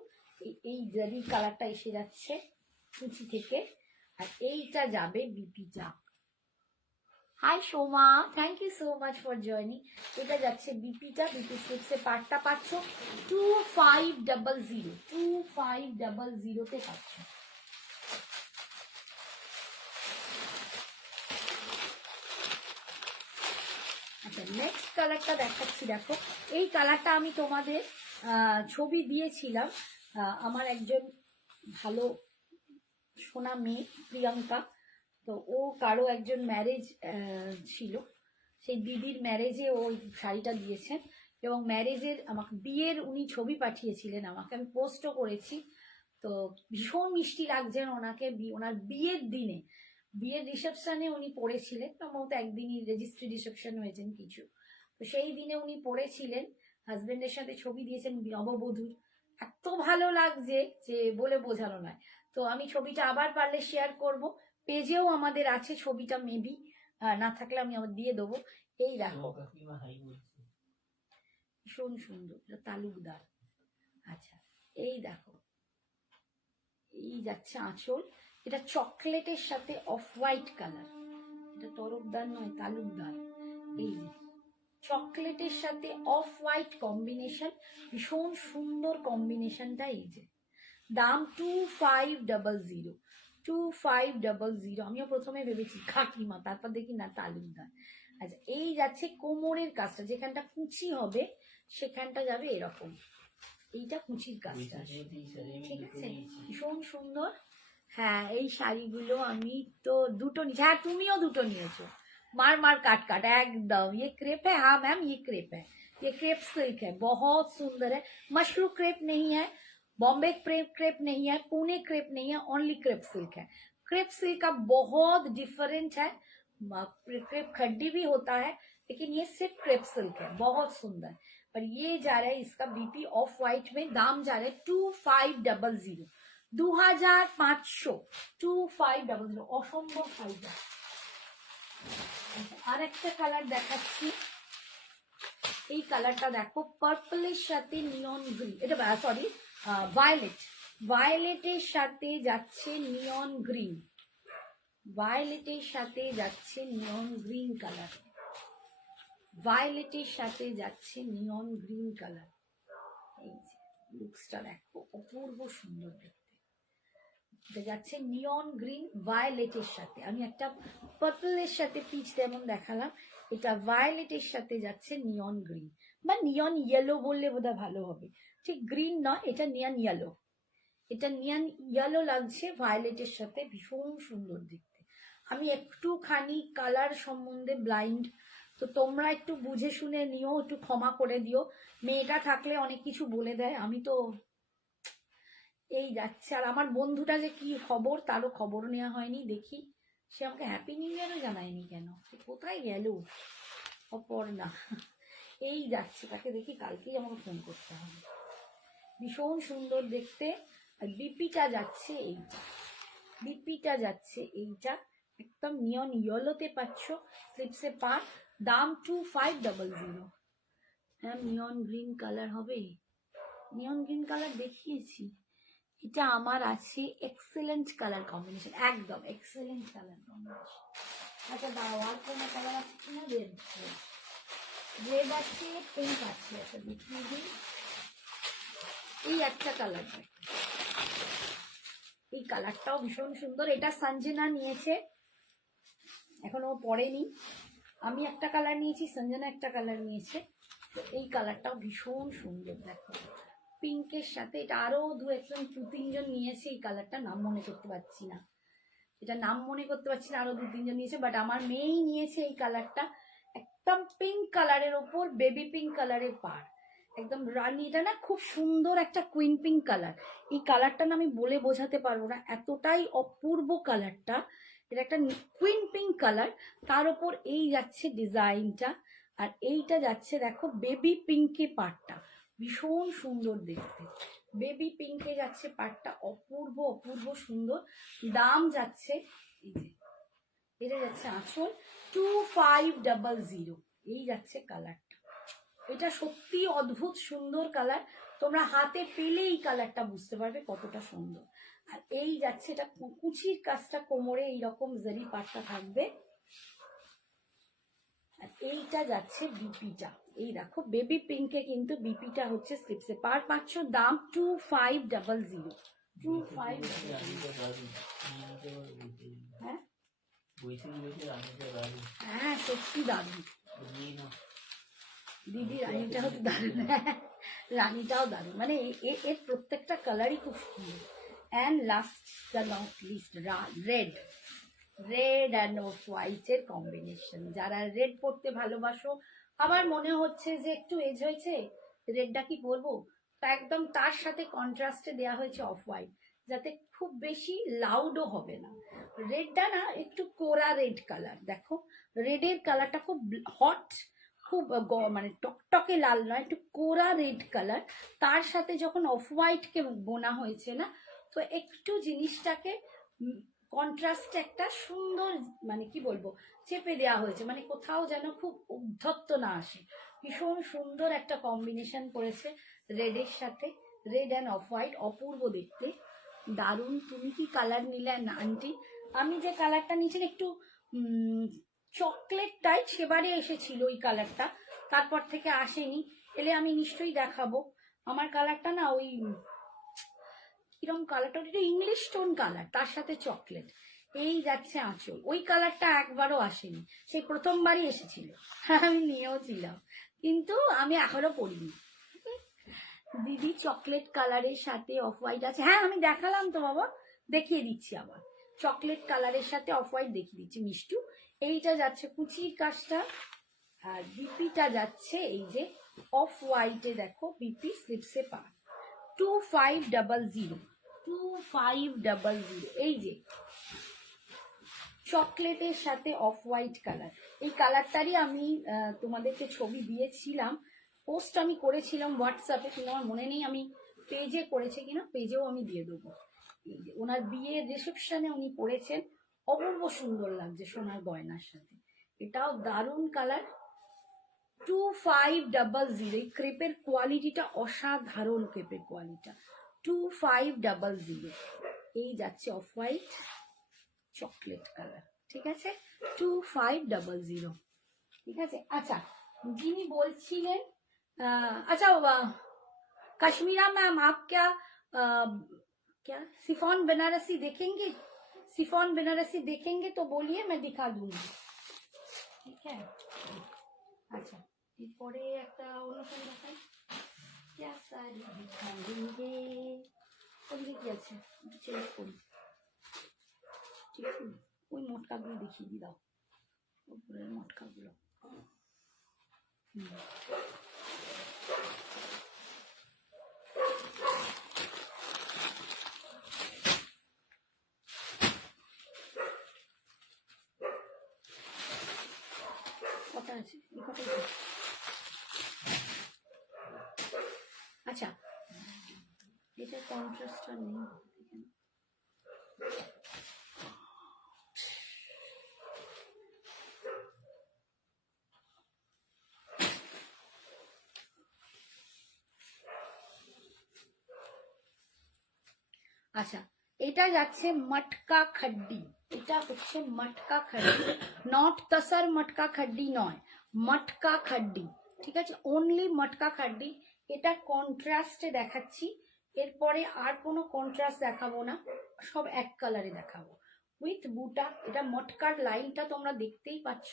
এই জারি কালারটা এসে যাচ্ছে কুচি থেকে, আর এইটা যাবে বিপিটা। Hi Soma, thank you so much for joining. এটা যাচ্ছে বিপিটা, বিপি স্লিপসে পার্টটা পাচ্ছ 2500, 2500-তে পাচ্ছ। আচ্ছা, নেক্সট কালারটা দেখাচ্ছি। দেখো এই কালারটা আমি তোমাদের ছবি দিয়েছিলাম। আমার একজন ভালো সোনা মেয়ে প্রিয়াঙ্কা, তো ও কারো একজন ম্যারেজ ছিল, সেই দিদির ম্যারেজে ওই শাড়িটা দিয়েছেন, এবং ম্যারেজের আমাকে বিয়ের উনি ছবি পাঠিয়েছিলেন আমাকে, আমি পোস্টও করেছি। তো ভীষণ মিষ্টি লাগছে ওনাকে, ওনার বিয়ের দিনে, বিয়ের রিসেপশনে উনি পড়েছিলেন, সম্ভবত একদিনই রেজিস্ট্রি রিসেপশন হয়েছেন কিছু, তো সেই দিনে উনি পড়েছিলেন, হাজবেন্ডের সাথে ছবি দিয়েছেন নববধূর। এত ভালো লাগছে যে বলে বোঝানো নয়। তো আমি ছবিটা আবার পারলে শেয়ার করব, পেজেও আমাদের আছে ছবিটা, মেবি না থাকলে আমি আবার দিয়ে দেবো। এই দেখো ভীষণ সুন্দর, তালুকদার। আচ্ছা, এই দেখো এই যাচ্ছে আঁচল, এটা চকলেটের সাথে অফ হোয়াইট কালার, এটা তরফদার নয় তালুকদার। এই যে চকলেটের সাথে অফ হোয়াইট কম্বিনেশন, ভীষণ সুন্দর কম্বিনেশনটা। এই যে দাম 2500, 2500। আমিও প্রথমে ভেবেছি কাকিমা, তারপর দেখি না তালুকদার। আচ্ছা, এই যাচ্ছে কোমরের কাজটা, যেখানটা কুচি হবে সেখানটা যাবে এরকম, এইটা কুচির কাজটা, ঠিক আছে? ভীষণ সুন্দর। হ্যাঁ, এই শাড়িগুলো আমি তো দুটো নিয়েছি। হ্যাঁ, তুমিও দুটো নিয়েছো। मार मार काट काट एकदम। ये क्रेप है, हाँ मैम ये क्रेप है, ये क्रेप सिल्क है, बहुत सुंदर है। मशरू क्रेप नहीं है, बॉम्बे क्रेप नहीं है, पुणे क्रेप नहीं है, ओनली क्रेप सिल्क है। क्रेप सिल्क का बहुत डिफरेंट है, क्रेप खड्डी भी होता है, लेकिन ये सिर्फ क्रेप सिल्क है, बहुत सुंदर। पर ये जा रहा है इसका बीपी ऑफ व्हाइट में, दाम जा रहा है 2500, 2500, 2500, অসম্ভব ফাইদা। আর একটা কালার দেখাচ্ছি, এই কালারটা দেখো পার্পলের সাথে নিয়ন গ্রিন, এটা সরি ভায়োলেট, ভায়োলেটের সাথে যাচ্ছে নিয়ন গ্রিন, ভায়োলেটের সাথে যাচ্ছে নিয়ন গ্রিন কালার, ভায়োলেটের সাথে যাচ্ছে নিয়ন গ্রিন কালার। এই যে লুকসটা দেখো, অপূর্ব সুন্দর দেখতে। এটা যাচ্ছে নিয়ন গ্রিন ভায়োলেটের সাথে, আমি একটা পার্পলের সাথে পিচ যেমন দেখালাম, এটা ভায়োলেটের সাথে যাচ্ছে নিয়ন গ্রিন, বা নিয়ন ইয়েলো বললে বোধহয় ভালো হবে, ঠিক গ্রিন নয়, এটা নিয়ন ইয়েলো, এটা নিয়ন ইয়েলো লাগছে ভায়োলেটের সাথে, ভীষণ সুন্দর দেখতে। আমি একটুখানি কালার সম্বন্ধে ব্লাইন্ড, তো তোমরা একটু বুঝে শুনে নিও, একটু ক্ষমা করে দিও। মেয়েটা থাকলে অনেক কিছু বলে দেয়, আমি তো এই যাচ্ছে। আর আমার বন্ধুটা যে কি খবর, তারও খবর নেওয়া হয়নি, দেখি সে আমাকে হ্যাপি নিউ ইয়ারও জানায়নি কেন, সে কোথায় গেল অপর্ণা। এই যাচ্ছে, তাকে দেখি কালকেই আমাকে ফোন করতে হবে। ভীষণ সুন্দর দেখতে। আর বিপিটা যাচ্ছে এইটা, বিপিটা যাচ্ছে এইটা, একদম নিয়ন ইয়েলোতে পাচ্ছ, স্লিপসে পার, দাম 2500। হ্যাঁ, নিয়ন গ্রিন কালার হবে, নিয়ন গ্রিন কালার দেখিয়েছি, এটা আমার আছে এক্সেলেন্ট কালার কম্বিনেশন, একদম এক্সেলেন্ট কালার কম্বিনেশন। আচ্ছা দাও, আর কোনো কালার আছে কিনা? রেড, রেড আছে, পিঙ্ক আছে, একটা দেখিয়ে দিই। এই একটা কালার, এই কালারটাও ভীষণ সুন্দর, এটা সঞ্জনা নিয়েছে, এখনো পরেনি। আমি একটা কালার নিয়েছি, সঞ্জনা একটা কালার নিয়েছে। তো এই কালারটাও ভীষণ সুন্দর দেখো, পিঙ্কের সাথে। এটা আরো দু তিনজন নিয়েছে এই কালারটা, নাম মনে করতে পারছি না। এটা নাম মনে করতে পারছি না, আরো 2-3 জন নিয়েছে, বাট আমার মেয়েই নিয়েছে এই কালারটা। একদম পিঙ্ক কালারের ওপর বেবি পিঙ্ক কালারের পাড়, একদম রানী। এটা না খুব সুন্দর একটা কুইন পিঙ্ক কালার। এই কালারটা না আমি বলে বোঝাতে পারবো না, এতটাই অপূর্ব কালারটা। এটা একটা কুইন পিঙ্ক কালার, তার ওপর এই যাচ্ছে ডিজাইনটা, আর এইটা যাচ্ছে দেখো বেবি পিঙ্কে পাড়টা, ভীষণ সুন্দর দেখতে। বেবি পিঙ্কে যাচ্ছে পাড়টা, অপূর্ব অপূর্ব সুন্দর। দাম যাচ্ছে এই যে, এটা যাচ্ছে আঁচল 2500, এই যাচ্ছে কালারটা। এটা সত্যি অদ্ভুত সুন্দর কালার, তোমরা হাতে পেলে এই কালারটা বুঝতে পারবে কতটা সুন্দর। আর এই যাচ্ছে, এটা কুচির কাজটা কোমরে এইরকম জারি পাটটা থাকবে। আর এইটা যাচ্ছে বিপিটা, এই দেখো বেবি পিঙ্কে কিন্তু বিপিটা হচ্ছে স্লিপসে পার পাচ্ছ। দাম 2500। 2500। হ্যাঁ হ্যাঁ সত্যি দারুণ দিদি, রানীটা হচ্ছে দারুণ। রানীটাও দারুণ, মানে এর প্রত্যেকটা কালারই খুব সুন্দর। And last the not list, red and হোয়াইটের কম্বিনেশন। যারা রেড পরতে ভালোবাসো, আমার মনে হচ্ছে যে একটু এজ হয়েছে, রেডটা কি পরবো, তা একদম তার সাথে কন্ট্রাস্টে দেওয়া হয়েছে অফ হোয়াইট, যাতে খুব বেশি লাউডও হবে না। রেডটা না একটু কোরা রেড কালার, দেখো রেডের কালারটা খুব হট, খুব মানে টকটকে লাল নয়, একটু কোরা রেড কালার, তার সাথে যখন অফ হোয়াইটকে বোনা হয়েছে না, তো একটু জিনিসটাকে কন্ট্রাস্টে একটা সুন্দর, মানে কি বলবো, চেপে দেওয়া হয়েছে, মানে কোথাও যেন খুব উদ্ধত্ত না আসে। ভীষণ সুন্দর একটা কম্বিনেশন করেছে রেডের সাথে, রেড অ্যান্ড অফ হোয়াইট, অপূর্ব দেখতে, দারুণ। তুমি কি কালার নিলে আন্টি? আমি যে কালারটা নিয়েছি একটু চকলেট টাইপ, সেবারে এসেছিল ওই কালারটা, তারপর থেকে আসেনি, এলে আমি নিশ্চয়ই দেখাবো। আমার কালারটা না ওই কিরকম কালারটা, ওটা ইংলিশ টোন কালার, তার সাথে চকলেট। এই যাচ্ছে আঁচল, ওই কালারটা একবারও আসেনি, সেই প্রথমবারই এসেছিল, আমি নিয়েও ছিলাম, কিন্তু আমি এখনো পরিনি। দিদি চকলেট কালারের সাথে অফ হোয়াইট আছে, হ্যাঁ আমি দেখালাম তো বাবা, দেখিয়ে দিচ্ছি আবার। চকলেট কালারের সাথে অফ হোয়াইট দেখিয়ে দিচ্ছি মিষ্টু। এইটা যাচ্ছে কুচির কাজটা, আর বিপিটা যাচ্ছে এই যে অফ হোয়াইটে, দেখো বিপি স্লিপসে পা। 2500, 2500, এই যে চকলেটের সাথে অফ হোয়াইট কালার। এই কালারটারই আমি তোমাদেরকে ছবি দিয়েছিলাম, পোস্ট আমি করেছিলাম হোয়াটসঅ্যাপে, কিন্তু আমার মনে নেই আমি পেজে করেছি কিনা, পেজেও আমি দিয়ে দেবো। এই যে ওনার বিয়ের রিসেপশনে উনি পরেছেন, অপূর্ব সুন্দর লাগছে সোনার গয়নার সাথে, এটাও দারুণ কালার। 2500, এই ক্রেপের কোয়ালিটিটা অসাধারণ, ক্রেপের কোয়ালিটিটা 2500। এই যাচ্ছে অফ হোয়াইট চকলেট কালার, ঠিক আছে 2500, ঠিক আছে। আচ্ছা যিনি বলছিলেন, अच्छा कश्मीरा मैम आप क्या क्या सिफॉन बनारसी देखेंगे? सिफॉन बनारसी देखेंगे तो बोलिए, मैं दिखा दूंगी, ठीक है। अच्छा এরপরে একটা অনুষ্ঠান দেখাই, क्या साड़ी दिखाएंगे, ওদিকে কি আছে একটু চেঞ্জ করি, ঠিক আছে। ওই মটকাগুলো দেখিয়ে দি দাও, উপরের মটকাগুলো। কটা আছে? আচ্ছা এটা কন্ট্রাস্টটা নেই, আচ্ছা এটা যাচ্ছে মটকা খাড্ডি, এটা হচ্ছে মটকা খাড্ডি, নট তসর মটকা খাড্ডি নয়, মটকা খাড্ডি, ঠিক আছে, অনলি মটকা খাড্ডি। এটা কন্ট্রাস্টে দেখাচ্ছি, এরপরে আর কোনো কন্ট্রাস্ট দেখাবো না, সব এক কালারে দেখাবো উইথ বুটা। এটা মটকার লাইনটা তোমরা দেখতেই পাচ্ছ,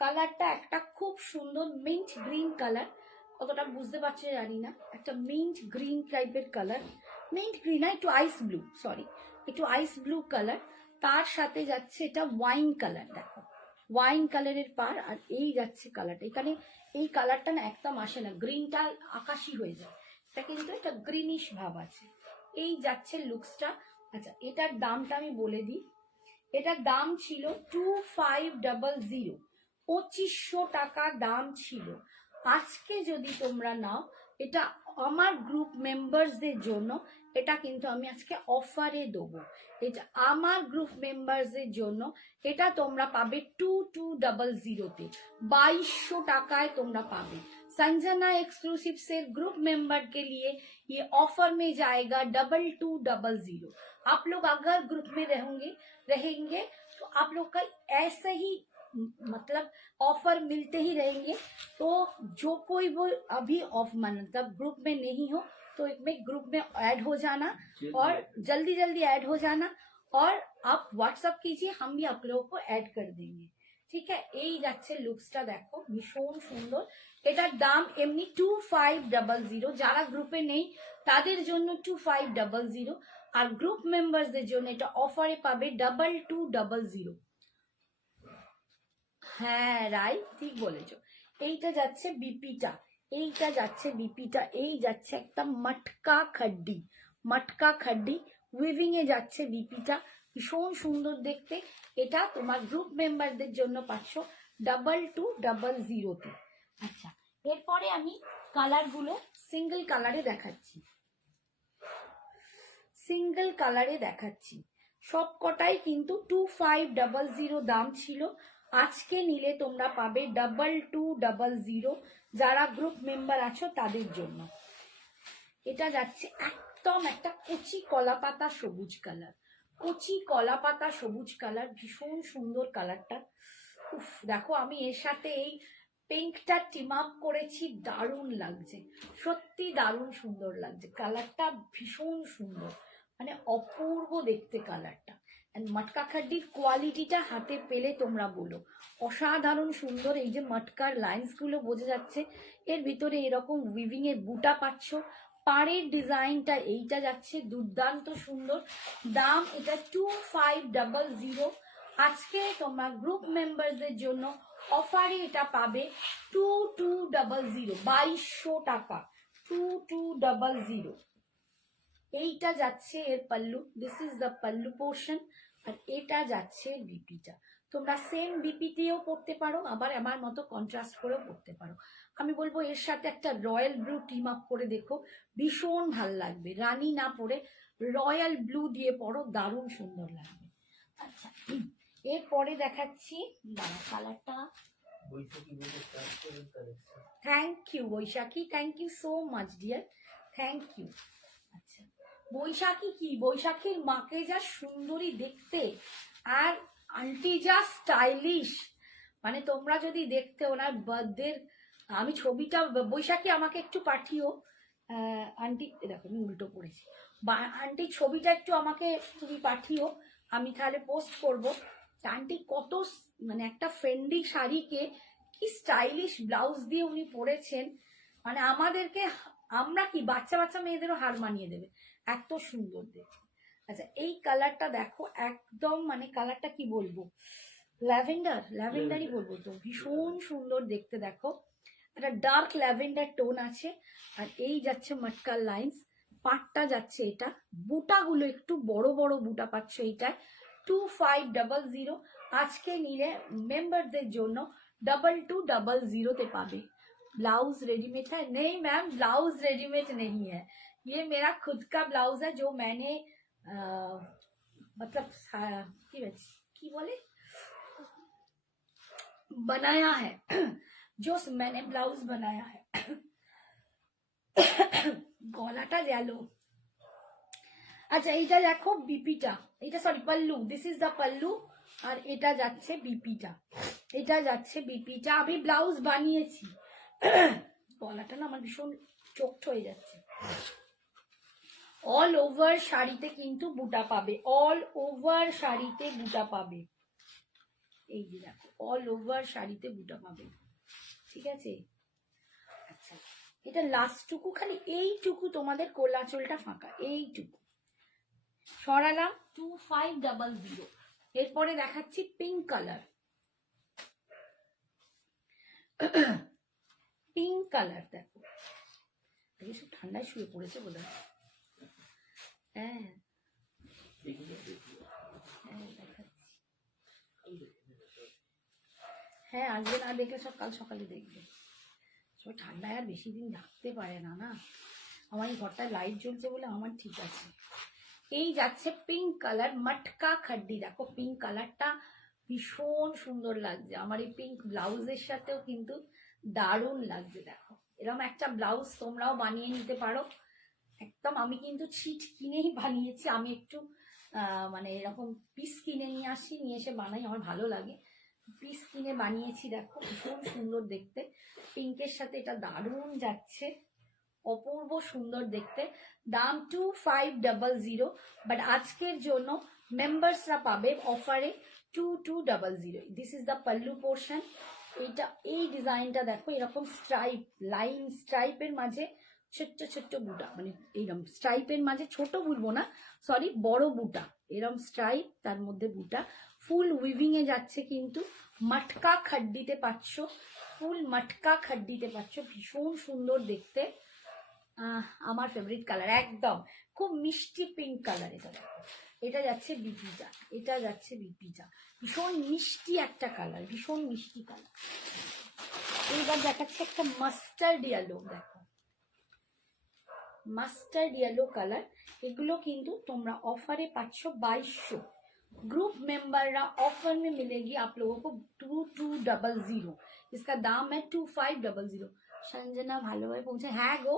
কালারটা একটা খুব সুন্দর মিন্ট গ্রিন কালার, কতটা বুঝতে পারছো জানি না, একটা মিন্ট গ্রিন টাইপের কালার, মিন্ট গ্রিন না, একটু আইস ব্লু, সরি একটু আইস ব্লু কালার, তার সাথে যাচ্ছে এটা ওয়াইন কালার, দেখো ওয়াইন কালারের পার, আর এই যাচ্ছে কালারটা, এখানে এই কালারটা না একদম আসে না, গ্রিনটা আকাশি হয়ে যায়, এটা কিন্তু একটা গ্রিনিশ ভাব আছে। এই যাচ্ছে লুকসটা। আচ্ছা এটার দামটা আমি বলে দিই, এটার দাম ছিল 2500, 2500 টাকা দাম ছিল। আজকে যদি তোমরা নাও, এটা আমার গ্রুপ মেম্বারসদের জন্য, এটা কিন্তু আমি আজকে অফারে দেবো। এটা আমার গ্রুপ মেম্বারসদের জন্য, এটা তোমরা পাবে 2200-তে, 2200 টাকায় তোমরা पाবে। संजना एक्सक्लूसिव से ग्रुप मेंबर के लिए ये ऑफर में जाएगा 2200। आप लोग अगर ग्रुप में रहेंगे तो आप लोग का ऐसे ही मतलब ऑफर मिलते ही रहेंगे। तो जो कोई वो अभी ऑफ मतलब ग्रुप में नहीं हो तो में ग्रुप में ऐड हो जाना, और जल्दी जल्दी ऐड हो जाना, और आप व्हाट्सअप कीजिए, हम भी आप लोगों को ऐड कर देंगे। ঠিক আছে, এই যাচ্ছে লুকসটা, দেখো ভীষণ সুন্দর। এটার দাম এমনি 2500, যারা গ্রুপে নেই তাদের জন্য 2500, আর গ্রুপ মেম্বারসদের জন্য এটা অফারে পাবে 2200। হ্যাঁ রাইট, ঠিক বলেছো। এইটা যাচ্ছে বিপিটা, এইটা যাচ্ছে বিপিটা, এই যাচ্ছে একটা মটকা খাড্ডি, মটকা খাড্ডি উইভিং এ যাচ্ছে বিপিটা, ভীষণ সুন্দর দেখতে। এটা তোমার গ্রুপ মেম্বারদের জন্য পাচ্ছ 2200-তে। আচ্ছা এরপরে আমি কালারগুলো সিঙ্গেল কালারে দেখাচ্ছি, সিঙ্গেল কালারে দেখাচ্ছি। সব কটাই কিন্তু 2500 দাম ছিল, আজকে নিলে তোমরা পাবে 2200, যারা গ্রুপ মেম্বার আছো তাদের জন্য। এটা যাচ্ছে একদম একটা কচি কলা পাতা সবুজ কালার, কচি কলা পাতা সবুজ কালার, ভীষণ সুন্দর কালারটা। উফ দেখো আমি এর সাথে এই পিঙ্কটা টিম আপ করেছি, দারুণ লাগছে, সত্যি দারুণ সুন্দর লাগছে কালারটা, ভীষণ সুন্দর, মানে অপূর্ব দেখতে কালারটা। মটকা খাড্ডির কোয়ালিটিটা হাতে পেলে তোমরা বলো, অসাধারণ সুন্দর। এই যে মটকার লাইন্স গুলো বোঝা যাচ্ছে, এর ভিতরে এরকম উইভিং এর বুটা পাচ্ছ, পাড়ের ডিজাইনটা এইটা যাচ্ছে দুর্দান্ত সুন্দর। দাম এটা 2500, আজকে তোমার গ্রুপ মেম্বারদের জন্য অফারে এটা পাবে 2200, 2200 টাকা, 2200। এইটা যাচ্ছে এর pallu, this is the pallu portion, আর এটা যাচ্ছে বিপিটা। তোমরা সেম বিপিতেও পড়তে পারো, আবার আমার মতো কন্ট্রাস্ট করেও পড়তে পারো। আমি বলবো এর সাথে একটা রয়্যাল ব্লু টিম আপ করে দেখো, ভীষণ ভাল লাগবে। রানী না পরে রয়্যাল ব্লু দিয়ে পড়ো, দারুণ সুন্দর লাগবে। আচ্ছা এরপরে দেখাচ্ছি কালারটা, thank you Baishakhi, thank you so much dear, thank you. আচ্ছা বৈশাখী কি, বৈশাখীর মাকে যা সুন্দরী দেখতে, আর আন্টি যা স্টাইলিশ, মানে তোমরা যদি দেখতে ওনার বার্থডে, আমি ছবিটা, বৈশাখী আমাকে একটু পাঠিও, আন্টি দেখো আমি উল্টো পড়েছি, আন্টির ছবিটা একটু আমাকে তুমি পাঠিও, আমি তাহলে পোস্ট করব। আন্টি কত মানে একটা ফ্রেন্ডলি শাড়িকে কি স্টাইলিশ ব্লাউজ দিয়ে উনি পরেছেন, মানে আমাদেরকে, আমরা কি বাচ্চা বাচ্চা মেয়েদেরও হার মানিয়ে দেবে, এত সুন্দর দেখে। আচ্ছা এই কালারটা দেখো, একদম মানে কালারটা কি বলবো, ল্যাভেন্ডার, ল্যাভেন্ডারই বলবো তো, ভীষণ সুন্দর দেখতে। দেখো একটা ডার্ক ল্যাভেন্ডার টোন আছে, আর এই যাচ্ছে মটকার লাইন্স, পাটটা যাচ্ছে এটা, বুটাগুলো একটু বড় বড় বুটা পাচ্ছ এইটায়, 2500, আজকে নিলে মেম্বারদের জন্য 2200-তে পাবে। ब्लाउज रेडीमेड है? नहीं मैम, ब्लाउज रेडीमेड नहीं है, ये मेरा खुद का ब्लाउज है जो मैंने मतलब की बोले बनाया है, जो मैंने ब्लाउज बनाया है। গলাটা গেল। আচ্ছা এইটা দেখো বিপিটা, এটা sorry pallu, this is the pallu, আর এটা যাচ্ছে বিপিটা, এটা যাচ্ছে বিপিটা। আমি ব্লাউজ বানিয়েছি, গলাটা না আমার ভীষণ চোখট হয়ে যাচ্ছে। অল ওভার শাড়িতে কিন্তু বুটা পাবে, অল ওভার শাড়িতে বুটা পাবে, এই যে দেখো অল ওভার শাড়িতে বুটা পাবে, ঠিক আছে। আচ্ছা এটা লাস্টটুকু, খালি এইটুকু তোমাদের কোলাচলটা ফাঁকা, এইটুকু সরালাম, 2500। এরপরে দেখাচ্ছি পিঙ্ক কালার। পিঙ্ক কালার দেখো, সব ঠান্ডায় শুয়ে পড়েছে বোধ হয়। হ্যাঁ হ্যাঁ, আজকে না দেখলে সব কাল সকালে দেখবে। সব ঠান্ডায় আর বেশি দিন থাকতে পারে না। না, আমার এই ঘরটায় লাইট জ্বলছে বলে আমার ঠিক আছে। এই যাচ্ছে পিঙ্ক কালার, মটকা খাড্ডি। দেখো পিঙ্ক কালারটা ভীষণ সুন্দর লাগছে, আমার এই পিঙ্ক ব্লাউজের সাথেও কিন্তু দারুণ লাগছে। দেখো এরকম একটা ব্লাউজ তোমরাও বানিয়ে নিতে পারো একদম। আমি কিন্তু ছিট কিনেই বানিয়েছি, আমি একটু মানে এরকম পিস কিনে নিয়ে আসি, নিয়ে এসে বানাই, আমার ভালো লাগে। পিস কিনে বানিয়েছি, দেখো ভীষণ সুন্দর দেখতে। পিঙ্কের সাথে এটা দারুণ যাচ্ছে, অপূর্ব সুন্দর দেখতে। দাম 2500, বাট আজকের জন্য মেম্বার্সরা পাবে অফারে 2200। This is the pallu portion. এইটা, এই ডিজাইনটা দেখো, এরকম স্ট্রাইপ, লাইন স্ট্রাইপের মাঝে ছোট্ট ছোট্ট বুটা, মানে এইরকম স্ট্রাইপের মাঝে, ছোট বলবো না, সরি, বড় বুটা, এরকম স্ট্রাইপ, তার মধ্যে বুটা, ফুল উইভিং এ যাচ্ছে, কিন্তু মটকা খাড্ডিতে পাচ্ছ, ফুল মটকা খাড্ডিতে পাচ্ছ, ভীষণ সুন্দর দেখতে। আমার ফেভারিট কালার, একদম খুব মিষ্টি পিঙ্ক কালার। এটা দেখো, এটা যাচ্ছে বিপিটা, এটা যাচ্ছে বিপিটা, ভীষণ মিষ্টি একটা কালার, ভীষণ মিষ্টি কালার। এইবার দেখাচ্ছে একটা মাস্টার্ড ইয়েলো। দেখো মাস্টার্ড ইয়েলো কালার, এগুলো কিন্তু তোমরা অফারে পাচ্ছ 2200। ग्रुप मेंबररा ऑफर में मिलेगी आप लोगों को 2200। इसका दाम है 2500। সঞ্জনা ভালোভাবে পৌঁছে, হ্যাঁ গো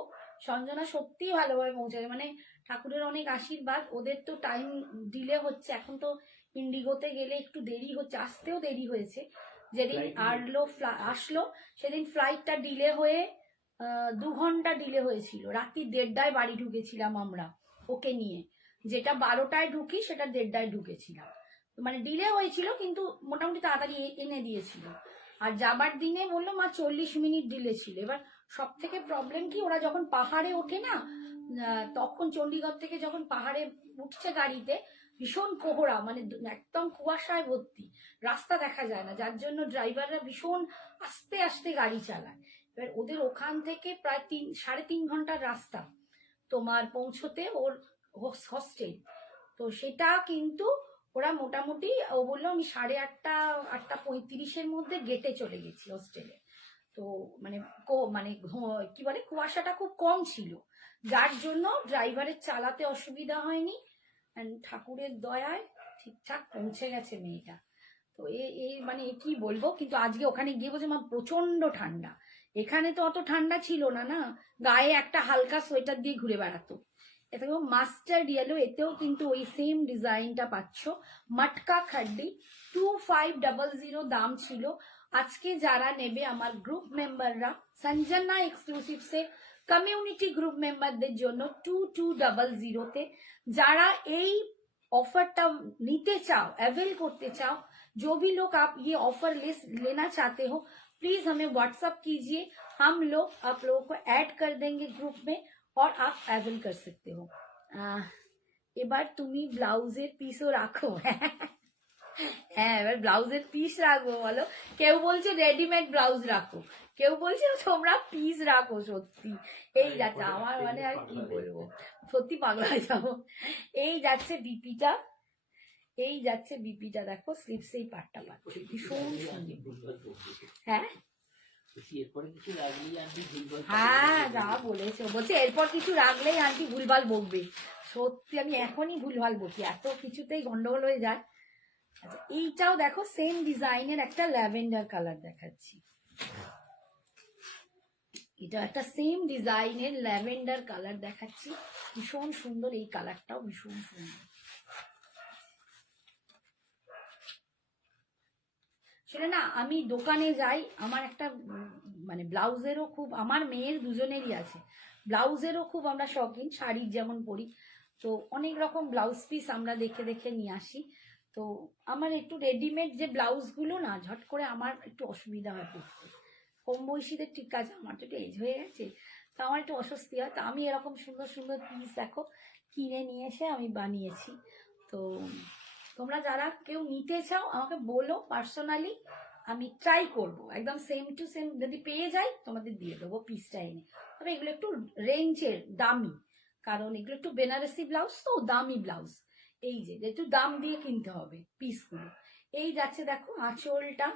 সঞ্জনা সত্যি ভালোভাবে পৌঁছাবে, মানে ঠাকুরের অনেক আশীর্বাদ। ওদের তো টাইম ডিলে হচ্ছে, এখন তো ইন্ডিগোতে গেলে একটু দেরি হচ্ছে, আসতেও দেরি হয়েছে। যেদিন আসলো সেদিন ফ্লাইটটা ডিলে হয়ে 2 ঘন্টা ডিলে হয়েছিল, রাত্রি 1:30টায় বাড়ি ঢুকেছিলাম আমরা ওকে নিয়ে। যেটা 12টায় ঢুকি সেটা 1:30টায় ঢুকেছিলাম, মানে ডিলে হয়েছিল কিন্তু মোটামুটি তাড়াতাড়ি এনে দিয়েছিল। আর যাবার দিনে বললো মা 40 মিনিট ডিলে ছিল। এবার সব থেকে প্রবলেম কি, ওরা যখন পাহাড়ে ওঠে না, তখন চণ্ডীগড় থেকে যখন পাহাড়ে উঠছে গাড়িতে, ভীষণ কোহরা, মানে একদম কুয়াশায় ভর্তি, রাস্তা দেখা যায় না, যার জন্য ড্রাইভাররা ভীষণ আস্তে আস্তে গাড়ি চালায়। এবার ওদের ওখান থেকে প্রায় 3-3.5 ঘন্টার রাস্তা তোমার পৌঁছতে ওর হস্টেল। তো সেটা কিন্তু ওরা মোটামুটি, ও বললো আমি 8:30-8:35-এর মধ্যে গেটে চলে গেছি হোস্টেলে। তো মানে কি বলে, কুয়াশাটা খুব কম ছিল, যার জন্য ড্রাইভারের চালাতে অসুবিধা হয়নি। ঠাকুরের দয়ায় ঠিকঠাক পৌঁছে গেছে মেয়েটা। তো এই মানে কি বলবো, কিন্তু আজকে ওখানে গিয়ে বলছে মা প্রচন্ড ঠান্ডা। এখানে তো অত ঠান্ডা ছিল না, না গায়ে একটা হালকা সোয়েটার দিয়ে ঘুরে বেড়াতো। এটা মাস্টার্ড ইয়েলো, এতেও কিন্তু ওই সেম ডিজাইনটা পাচ্ছ, মটকা খাড্ডি। 2500 দাম ছিল। আজকে যারা নেবে আমার গ্রুপ মেম্বাররা, সঞ্জনা এক্সক্লুসিভ সে কমিউনিটি গ্রুপ মেম্বারদের জন্য 2200 যারা এই ऑफरটা নিতে চাও, अवेल করতে চাও, जो भी लोग आप ये ऑफर लेना चाहते हो, प्लीज हमें व्हाट्सएप कीजिए, हम लोग आप लोगों को ऐड कर देंगे ग्रुप में और आप अवेल कर सकते हो। এবার তুমি ব্লাউজের পিসও রাখো। হ্যাঁ, এবার ব্লাউজের পিস রাখবো বলো। কেউ বলছে রেডিমেড ব্লাউজ রাখো, কেউ বলছে তোমরা পিস রাখো। সত্যি এই যাচ্ছে আমার, মানে আর কি বলবো, সত্যি পাগলা হয়ে যাবো। এই যাচ্ছে বিপিটা, এই যাচ্ছে বিপিটা, দেখো স্লিপস এই পাটটা পাচ্ছে ভীষণ সুন্দর। হ্যাঁ হ্যাঁ, যা বলেছো, বলছে এরপর কিছু রাখলেই আন্টি ভুলভাল বকবে। সত্যি আমি এখনই ভুলভাল বকি, এত কিছুতেই গন্ডগোল হয়ে যায়। আচ্ছা এইটাও দেখো সেম ডিজাইনের একটা ল্যাভেন্ডার কালার দেখাচ্ছি। এটা একটা সেম ডিজাইনের ল্যাভেন্ডার কালার দেখাচ্ছি, ভীষণ সুন্দর। এই কালারটাও ভীষণ সুন্দর। সেটা না, আমি দোকানে যাই, আমার একটা মানে ব্লাউজেরও খুব, আমার মেয়ের দুজনেরই আছে, ব্লাউজেরও খুব আমরা শৌখিন, শাড়ির যেমন পরি, তো অনেক রকম ব্লাউজ পিস আমরা দেখে দেখে নিয়ে আসি। তো আমার একটু রেডিমেড যে ব্লাউজগুলো না, ঝট করে আমার একটু অসুবিধা হয় পরতে। কম বয়সীদের ঠিক আছে, আমার তো একটু এজ হয়ে গেছে, তো আমার একটু অস্বস্তি হয়। তো আমি এরকম সুন্দর সুন্দর পিস দেখো কিনে নিয়ে এসে আমি বানিয়েছি। তো তোমরা যারা কেউ নিতে চাও আমাকে বলো পার্সোনালি, আমি ট্রাই করব একদম সেম টু সেম যদি পেয়ে যাই তোমাদের দিয়ে দেবো পিসটা এনে। তবে এগুলো একটু রেঞ্জের দামি, কারণ এগুলো একটু বেনারসি ব্লাউজ তো দামি ব্লাউজ, এই যে একটু দাম দিয়ে কিনতে হবে পিসগুলো। এই যাচ্ছে দেখো আঁচলটা,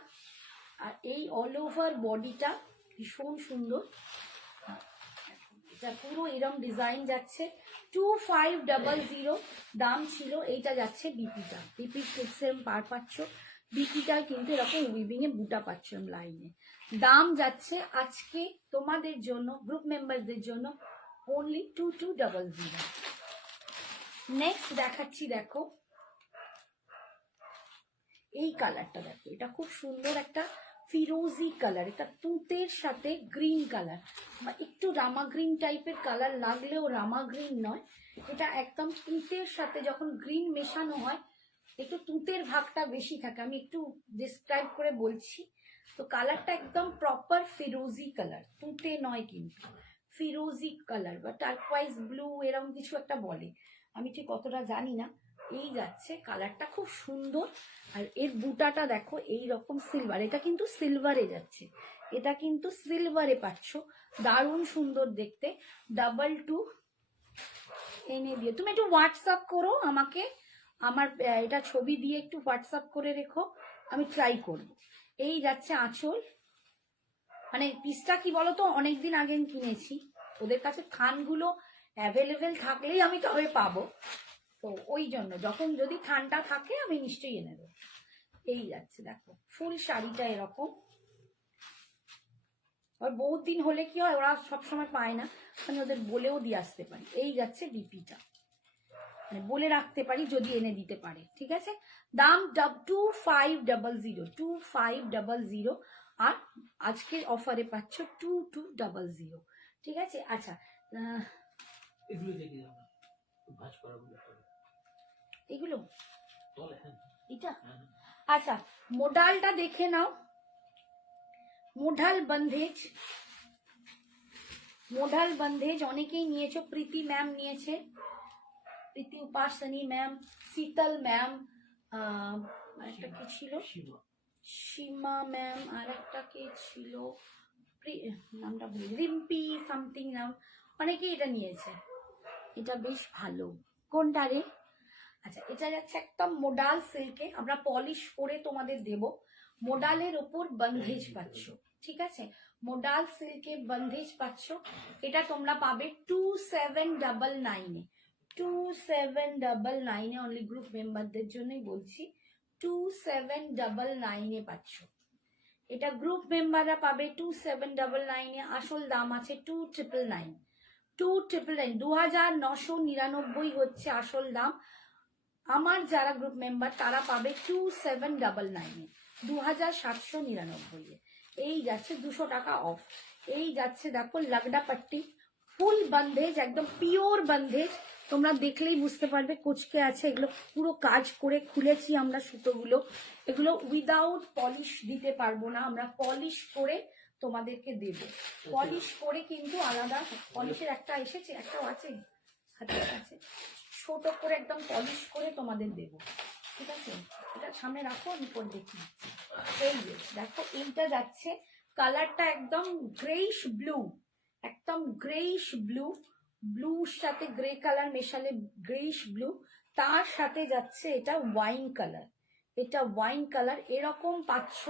আর এই অল ওভার বডিটা ভীষণ সুন্দর, এটা পুরো এরকম ডিজাইন যাচ্ছে। 2500 দাম ছিল, এইটা যাচ্ছে বিপিটা, বিপি সেম পার পাচ্ছ, বিপিটা কিন্তু এরকম উইভিং এ বুটা পাচ্ছ লাইনে। দাম যাচ্ছে আজকে তোমাদের জন্য গ্রুপ মেম্বারদের জন্য অনলি 2200। নেক্সট দেখাচ্ছি, দেখো এই কালারটা, দেখো এটা খুব সুন্দর একটা ফিরোজি কালার, এটা তুঁতের সাথে গ্রিন কালার বা একটু রামা গ্রিন টাইপের কালার লাগলেও রামা গ্রিন নয়, এটা একদম তুঁতের সাথে যখন গ্রিন মেশানো হয় একটু তুঁতের ভাগটা বেশি থাকে, আমি একটু ডিসক্রাইব করে বলছি। তো কালারটা একদম প্রপার ফিরোজি কালার, তুঁতে নয় কিন্তু ফিরোজি কালার বা টার্কোয়াইজ ব্লু এরকম কিছু একটা বলে, আমি ঠিক কতটা জানি না। এই যাচ্ছে কালারটা খুব সুন্দর, আর এর বুটাটা দেখো এই রকম সিলভার, এটা কিন্তু সিলভারে যাচ্ছে, এটা কিন্তু সিলভারে পাচ্ছ, দারুণ সুন্দর দেখতে। 22 এনে দিয়ে তুমি একটু হোয়াটসঅ্যাপ করো আমাকে, আমার এটা ছবি দিয়ে একটু হোয়াটসঅ্যাপ করে রেখো, আমি ট্রাই করব। এই যাচ্ছে আঁচল, মানে পিসটা কি বলতো অনেকদিন আগে কিনেছি, ওদের কাছে থানগুলো অ্যাভেলেবেল থাকলেই আমি তবে পাবো, তো ওই জন্য যখন যদি থানটা থাকে আমি নিশ্চয়ই এনে দেবো। এই যাচ্ছে দেখো ফুল শাড়িটা এরকম, আর বহুত দিন হলে কি হয় ওরা সবসময় পায় না, আমি ওদের বলেও দিয়ে আসতে পারি। এই যাচ্ছে বিপিটা, মানে বলে রাখতে পারি যদি এনে দিতে পারে, ঠিক আছে। দাম 2500, আর আজকের অফারে পাচ্ছ 2200, ঠিক আছে। আচ্ছা এগুলো এটা আচ্ছা, মোডালটা দেখে নাও, মোডাল বন্ধেজ, মোডাল বন্ধেজ অনেকেই নিয়েছো, প্রীতি ম্যাম নিয়েছে, প্রীতি উপাসনী ম্যাম, শীতল ম্যাম, আরেকটা কি ছিল সীমা ম্যাম, আর একটা কে ছিল নামটা ভুলি, রিম্পি সামথিং নাম, অনেকেই এটা নিয়েছে, এটা বেশ ভালো। কোনটা রে? আচ্ছা এটা যাচ্ছে একদম মোডাল সিল্কে, আমরা পলিশ করে তোমাদের দেব, মোডালের ওপর বন্ধেজ পাচ্ছ, ঠিক আছে, মোডাল সিল্কে বন্ধেজ পাচ্ছ, এটা তোমরা পাবে 2799 2799 অনলি গ্রুপ মেম্বারদের জন্যই বলছি, 2799 পাচ্ছ, এটা গ্রুপ মেম্বাররা পাবে 2799, আসল দাম আছে 2999, 2999 হচ্ছে আসল দাম, আমার যারা গ্রুপ মেম্বার তারা পাবে 2799, 2799। এই যাচ্ছে 200 টাকা অফ। এই যাচ্ছে দেখো লাগডা পাট্টি, ফুল বন্ধেজ, একদম পিওর বন্ধেজ, তোমরা দেখলেই বুঝতে পারবে কোচকে আছে, এগুলো পুরো কাজ করে খুলেছি আমরা সুতোগুলো, এগুলো উইদাউট পলিশ দিতে পারবো না, আমরা পলিশ করে তোমাদেরকে দেব, পলিশ করে কিন্তু আলাদা, পলিশের একটা এসেছে, একটাও আছে হাতের কাছে, ছোট করে একদম পলিশ করে তোমাদের দেব, ঠিক আছে। এটা সামনে রাখো, আমি পরে দেখি। এই যে দেখো এইটা যাচ্ছে, কালারটা একদম গ্রেইশ ব্লু, একদম গ্রেইশ ব্লু, ব্লুর সাথে গ্রে কালার মেশালে গ্রেইশ ব্লু, তার সাথে যাচ্ছে এটা ওয়াইন কালার, এটা ওয়াইন কালার এরকম পাচ্ছ।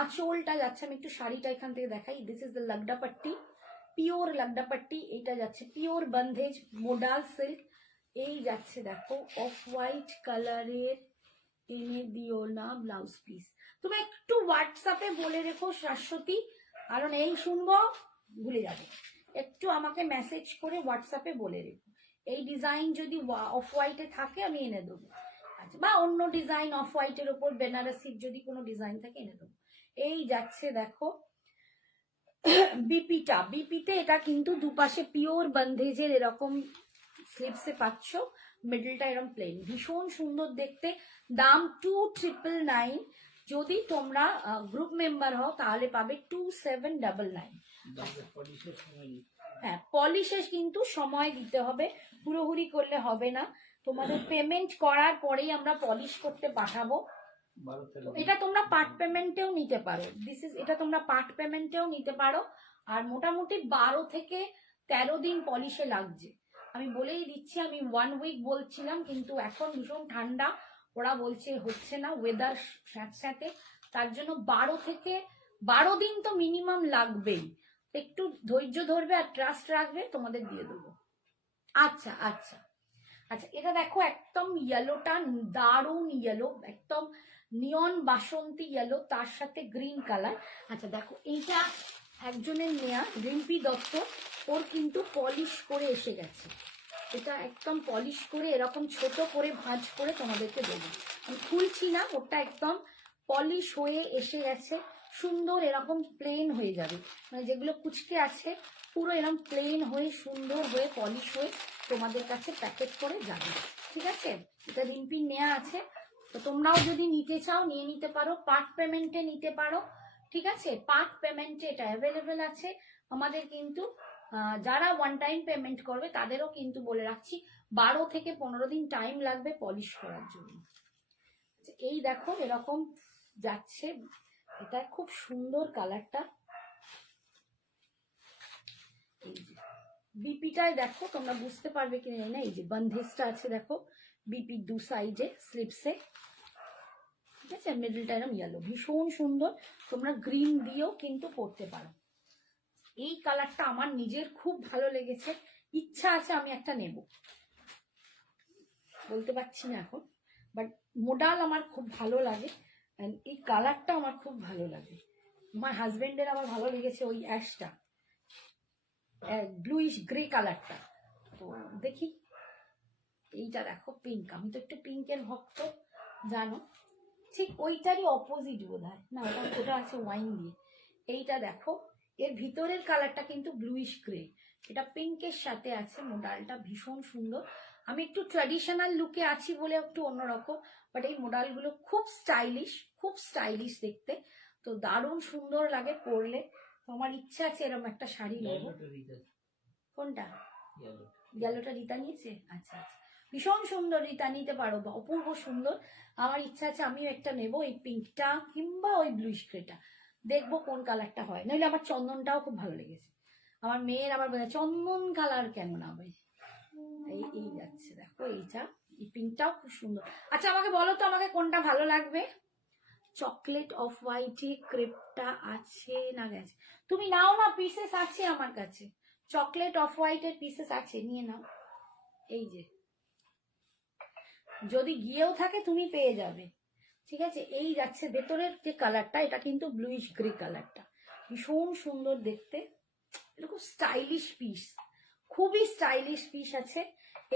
আঁচলটা যাচ্ছে, আমি একটু শাড়িটা এখান থেকে দেখাই, this is the লাগডা Pattabhi, pure লাগডা Pattabhi, এটা যাচ্ছে পিওর বন্ধেজ মোডাল সিল্ক। এই যাচ্ছে দেখো অফ হোয়াইট কালারের, এনে দিও না ব্লাউজ পিস, তুমি একটু হোয়াটসঅ্যাপে বলে রেখো শাশ্বতী, কারণ এই শুনবো ভুলে যাবে, একটু আমাকে মেসেজ করে হোয়াটসঅ্যাপে বলে রেখো, এই ডিজাইন যদি অফ হোয়াইটে থাকে আমি এনে দেবো, আচ্ছা, বা অন্য ডিজাইন অফ হোয়াইটের ওপর বেনারসির যদি কোনো ডিজাইন থাকে এনে দেবো। এই যাচ্ছে দেখো বিপিটা, বিপিতে এটা কিন্তু দুপাশে পিওর বন্ধেজের এরকম স্লিপসে পাচ্ছ, মিডলটা এরকম প্লেন, ভীষণ সুন্দর দেখতে, দাম 2999, যদি তোমরা গ্রুপ মেম্বার হও তাহলে পাবে 2799। হ্যাঁ পলিশে কিন্তু সময় দিতে হবে, হুড়োহুড়ি করলে হবে না, তোমাদের পেমেন্ট করার পরেই আমরা পলিশ করতে পাঠাবো। এটা তোমরা পার্ট পেমেন্টেও নিতে পারো, এটা তোমরা পার্ট পেমেন্টেও নিতে পারো। আর মোটামুটি 12 থেকে 13 দিন পলিশে লাগছে। আমি বলেই দিচ্ছি, আমি 1 উইক বলছিলাম, কিন্তু এখন ভীষণ ঠান্ডা, ওরা বলছে হচ্ছে না, ওয়েদার স্যাঁতস্যাঁতে, তার জন্য 12 দিন তো মিনিমাম লাগবেই। একটু ধৈর্য ধরবে আর ট্রাস্ট রাখবে, তোমাদের দিয়ে দেবো। আচ্ছা আচ্ছা আচ্ছা, এটা দেখো একদম ইয়েলোটা দারুণ ইয়েলো, একদম নিয়ন বাসন্তী ইয়েলো, তার সাথে গ্রিন কালার। আচ্ছা দেখো, এইটা একজনের নেয়া, রিম্পি দত্ত, ওর কিন্তু পলিশ করে এসে গেছে। এটা একদম পলিশ করে এরকম ছোট করে ভাঁজ করে তোমাদেরকে দেবো। আমি খুলছি না, ওটা একদম পলিশ হয়ে এসে গেছে, সুন্দর এরকম প্লেন হয়ে যাবে, মানে যেগুলো কুচকে আছে পুরো এরকম প্লেন হয়ে সুন্দর হয়ে পলিশ হয়ে তোমাদের কাছে প্যাকেট করে যাবে। ঠিক আছে, এটা রিম্পি নেওয়া আছে, তো তোমরাও যদি নিতে চাও নিয়ে নিতে পারো, পার্ট পেমেন্টে নিতে পারো। ঠিক আছে, পার্ট পেমেন্টে এটা অ্যাভেলেবেল আছে আমাদের, কিন্তু যারা ওয়ান টাইম পেমেন্ট করবে তাদেরও কিন্তু বলে রাখছি 12 থেকে 15 দিন টাইম লাগবে পলিশ করার জন্য। এই দেখো এরকম যাচ্ছে, এটা খুব সুন্দর কালারটা। এই যে বিপিটায় দেখো, তোমরা বুঝতে পারবে কি না, এই যে বন্ধেসটা আছে দেখো বিপির দু সাইডে স্লিপসে। ঠিক আছে, মিডলটা এরকম ইয়েলো, ভীষণ সুন্দর, তোমরা গ্রিন দিয়েও কিন্তু পরতে পারো। এই কালারটা আমার নিজের খুব ভালো লেগেছে, ইচ্ছা আছে আমি একটা নেব, বলতে পারছি না এখন, বাট মোডাল আমার খুব ভালো লাগে, এই কালারটা আমার খুব ভালো লাগে। আমার হাজবেন্ডের আবার ভালো লেগেছে ওই অ্যাশটা, ব্লুইশ গ্রে কালারটা। তো দেখি, এইটা দেখো পিঙ্ক, আমি তো একটু পিঙ্কের ভক্ত জানো, ঠিক ওইটারই অপোজিট বোধ হয়, না ওটা আছে ওয়াইন দিয়ে। এইটা দেখো, এর ভিতরের কালারটা কিন্তু ব্লুইশ গ্রে, এটা পিঙ্কের সাথে আছে, মোডালটা ভীষণ সুন্দর। আমি একটু ট্র্যাডিশনাল লুকে আছি বলে একটু অন্যরকম, বাট এই মোডালগুলো খুব স্টাইলিশ দেখতে, তো দারুণ সুন্দর লাগে পরলে। তো আমার ইচ্ছা আছে এরকম একটা শাড়ি নেবো। কোনটা? ইয়েলোটা রিতা নিয়েছে, আচ্ছা আচ্ছা, ভীষণ সুন্দর, রিতা নিতে পারো, অপূর্ব সুন্দর। আমার ইচ্ছা আছে আমিও একটা নেবো, এই পিঙ্কটা কিংবা ওই ব্লুইশ গ্রেটা, দেখবো কোন কালারটা হয়। নইলে আমার চন্দনটাও খুব ভালো লেগেছে, আমার মেয়ের আবার বলে চন্দন কালার কেন না ভাই, এই যাচ্ছে দেখো, এইটা এই পিঙ্কটাও খুব সুন্দর। আচ্ছা আমাকে বলো তো, আমাকে কোনটা ভালো লাগবে? চকলেট অফ হোয়াইটে ক্রেপটা আছে না গেছে? তুমি নাও না, পিসেস আছে আমার কাছে, চকলেট অফ হোয়াইটের পিসেস আছে, নিয়ে নাও। এই যে, যদি গিয়েও থাকে তুমি পেয়ে যাবে। ঠিক আছে, এই যাচ্ছে ভেতরের যে কালারটা, এটা কিন্তু ব্লুইশ গ্রে কালারটা, ভীষণ সুন্দর দেখতে, এরকম স্টাইলিশ পিস, খুবই স্টাইলিশ পিস আছে।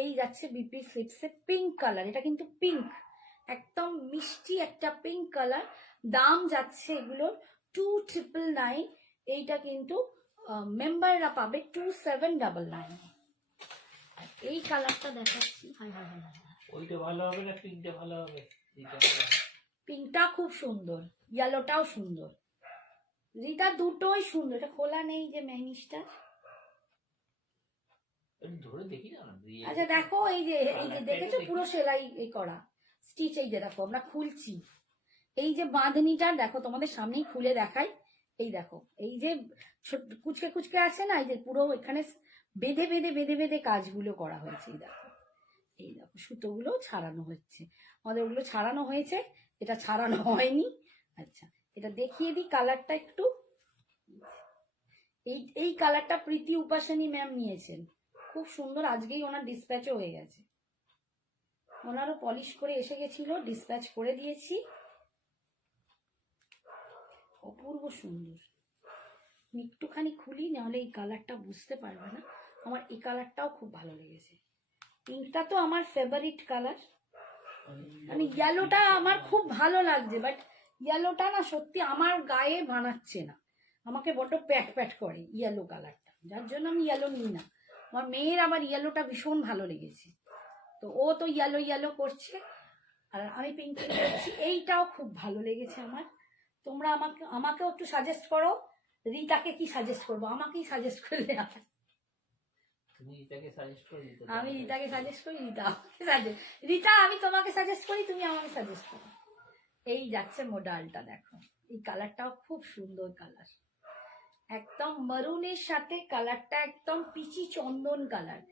এই যাচ্ছে বিপি স্লিপসে পিঙ্ক কালার, এটা কিন্তু পিঙ্ক, একদম মিষ্টি একটা পিঙ্ক কালার। দাম যাচ্ছে এগুলোর 2799, এইটা কিন্তু মেম্বাররা পাবে 2799। এই কালারটা দেখাচ্ছি, ওইটা ভালো হবে না পিঙ্কটা ভালো হবে? পিঙ্কটা খুব সুন্দর, ইয়েলোটাও সুন্দর, রিতা দুটোই সুন্দর। এটা খোলা নেই যে ম্যানিসটা, ধরে দেখি না। আচ্ছা দেখো, এই যে দেখেছো পুরো সেলাই করা স্টিচ, এই যে দেখো আমরা খুলছি, এই যে বাঁধনিটা দেখো, তোমাদের সামনেই খুলে দেখাই, এই দেখো এই যে কুচকে কুচকে আছে না, এই যে পুরো এখানে বেঁধে বেঁধে বেঁধে বেঁধে কাজগুলো করা হয়েছে। এই দেখো সুতোগুলো ছাড়ানো হচ্ছে, আমাদের ওগুলো ছাড়ানো হয়েছে, এটা ছাড়ানো হয়নি। আচ্ছা এটা দেখিয়ে দিই কালারটা একটু, এই কালারটা প্রীতি উপাসনী ম্যাম নিয়েছেন, খুব সুন্দর, আজকেই ওনার ডিসপ্যাচও হয়ে গেছে, ওনারও পলিশ করে এসে গেছিল, ডিসপ্যাচ করে দিয়েছি, অপূর্ব সুন্দর। একটুখানি খুলি, নাহলে এই কালারটা বুঝতে পারবে না, আমার এই কালারটাও খুব ভালো লেগেছে, পিঙ্কটা তো আমার ফেভারিট কালার, মানে ইয়েলোটা আমার খুব ভালো লাগছে, বাট ইয়েলোটা না সত্যি আমার গায়ে বানাচ্ছে না, আমাকে বড্ড প্যাট প্যাট করে ইয়েলো কালারটা, যার জন্য আমি ইয়েলো নিই না। আমার মেয়ের আবার ইয়েলোটা ভীষণ ভালো লেগেছে, তো ও তো ইয়েলো করছে, আর আমি পিঙ্ক করছি, এইটাও খুব ভালো লেগেছে আমার। তোমরা আমাকেও একটু সাজেস্ট করো, রিতাকে কি সাজেস্ট করবো, আমাকেই সাজেস্ট করলে তুমি রিতাকে সাজেস্ট করে দিতে। আমি রিতাকে সাজেস্ট করি, রিতা আমাকে সাজেস্ট, রিতা আমি তোমাকে সাজেস্ট করি, তুমি আমাকে সাজেস্ট করো। এই যাচ্ছে মোডালটা, দেখো এই কালারটাও খুব সুন্দর কালার, একদম মারুনের সাথে কালারটা একদম পিচি চন্দন কালার,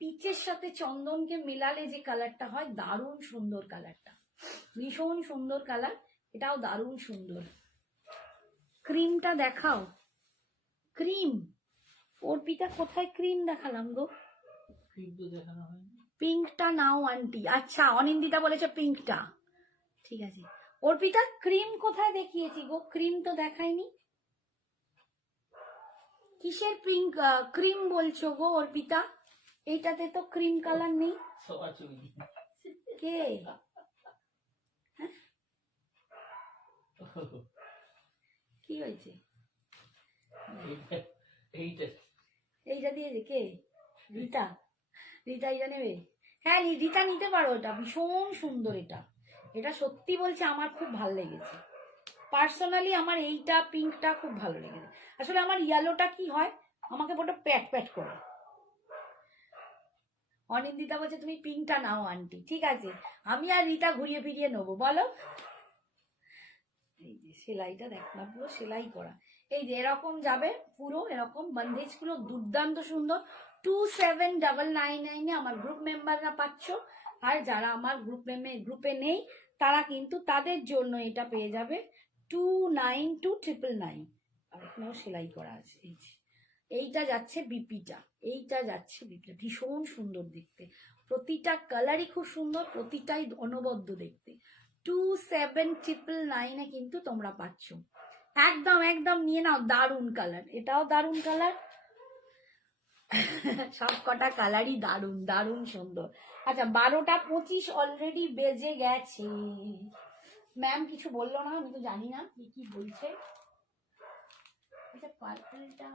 পিচের সাথে চন্দনকে মেলালে যে কালারটা হয়, দারুণ সুন্দর কালারটা, ভীষণ সুন্দর কালার, এটাও দারুণ সুন্দর। ক্রিমটা দেখাও, ক্রিম অর্পিতা কোথায় ক্রিম দেখালাম গো? কিন্তু দেখানো হয়নি। পিঙ্কটা নাও আন্টি, আচ্ছা অনিন্দিতা বলেছে পিঙ্কটা, ঠিক আছে। অর্পিতা ক্রিম কোথায় দেখিয়েছি গো? ক্রিম তো দেখাইনি। কিসের পিঙ্ক ক্রিম বলছো গো অর্পিতা? এইটাতে তো ক্রিম কালার নেই। সবার ছবি কে? কি হয়েছে? এইটা এইটা দিয়েছে কে? রিতা, রিতা এটা নেবে? হ্যাঁ রিতা নিতে পারো, এটা ভীষণ সুন্দর, এটা এটা সত্যি বলছে আমার খুব ভালো লেগেছে পার্সোনালি, আমার এইটা পিঙ্কটা খুব ভালো লেগেছে। আসলে আমার ইয়েলোটা কি হয়, আমাকে বড় প্যাট প্যাট করে। অনিন্দিতা বলছে তুমি পিঙ্কটা নাও আন্টি, ঠিক আছে আমি আর রিতা ঘুরিয়ে ফিরিয়ে নেবো, বলো। এই যে সেলাইটা দেখ না, পুরো সেলাই করা, এই যে এরকম যাবে পুরো এরকম, বন্দেজ গুলো দুর্দান্ত সুন্দর। 2799 আমার গ্রুপ মেম্বাররা পাচ্ছ, আর যারা আমার গ্রুপে নেই তারা কিন্তু তাদের জন্য এটা পেয়ে যাবে 292999। আর এখানেও সেলাই করা আছে, এই যে এইটা যাচ্ছে বিপিটা, এইটা যাচ্ছে বিপিটা, ভীষণ সুন্দর দেখতে, প্রতিটা কালারই খুব সুন্দর, প্রতিটাই অনবদ্য দেখতে। 2799 কিন্তু তোমরা পাচ্ছ, একদম একদম নিয়ে নাও, দারুন কালার, এটাও দারুন কালার, সব কটা কালারই দারুন দারুন সুন্দর। আচ্ছা 12টা 25 অলরেডি বেজে গেছে, ম্যাম কিছু বললো না, আমি তো জানি না কি কি বলছে। আচ্ছা পার্পলটা,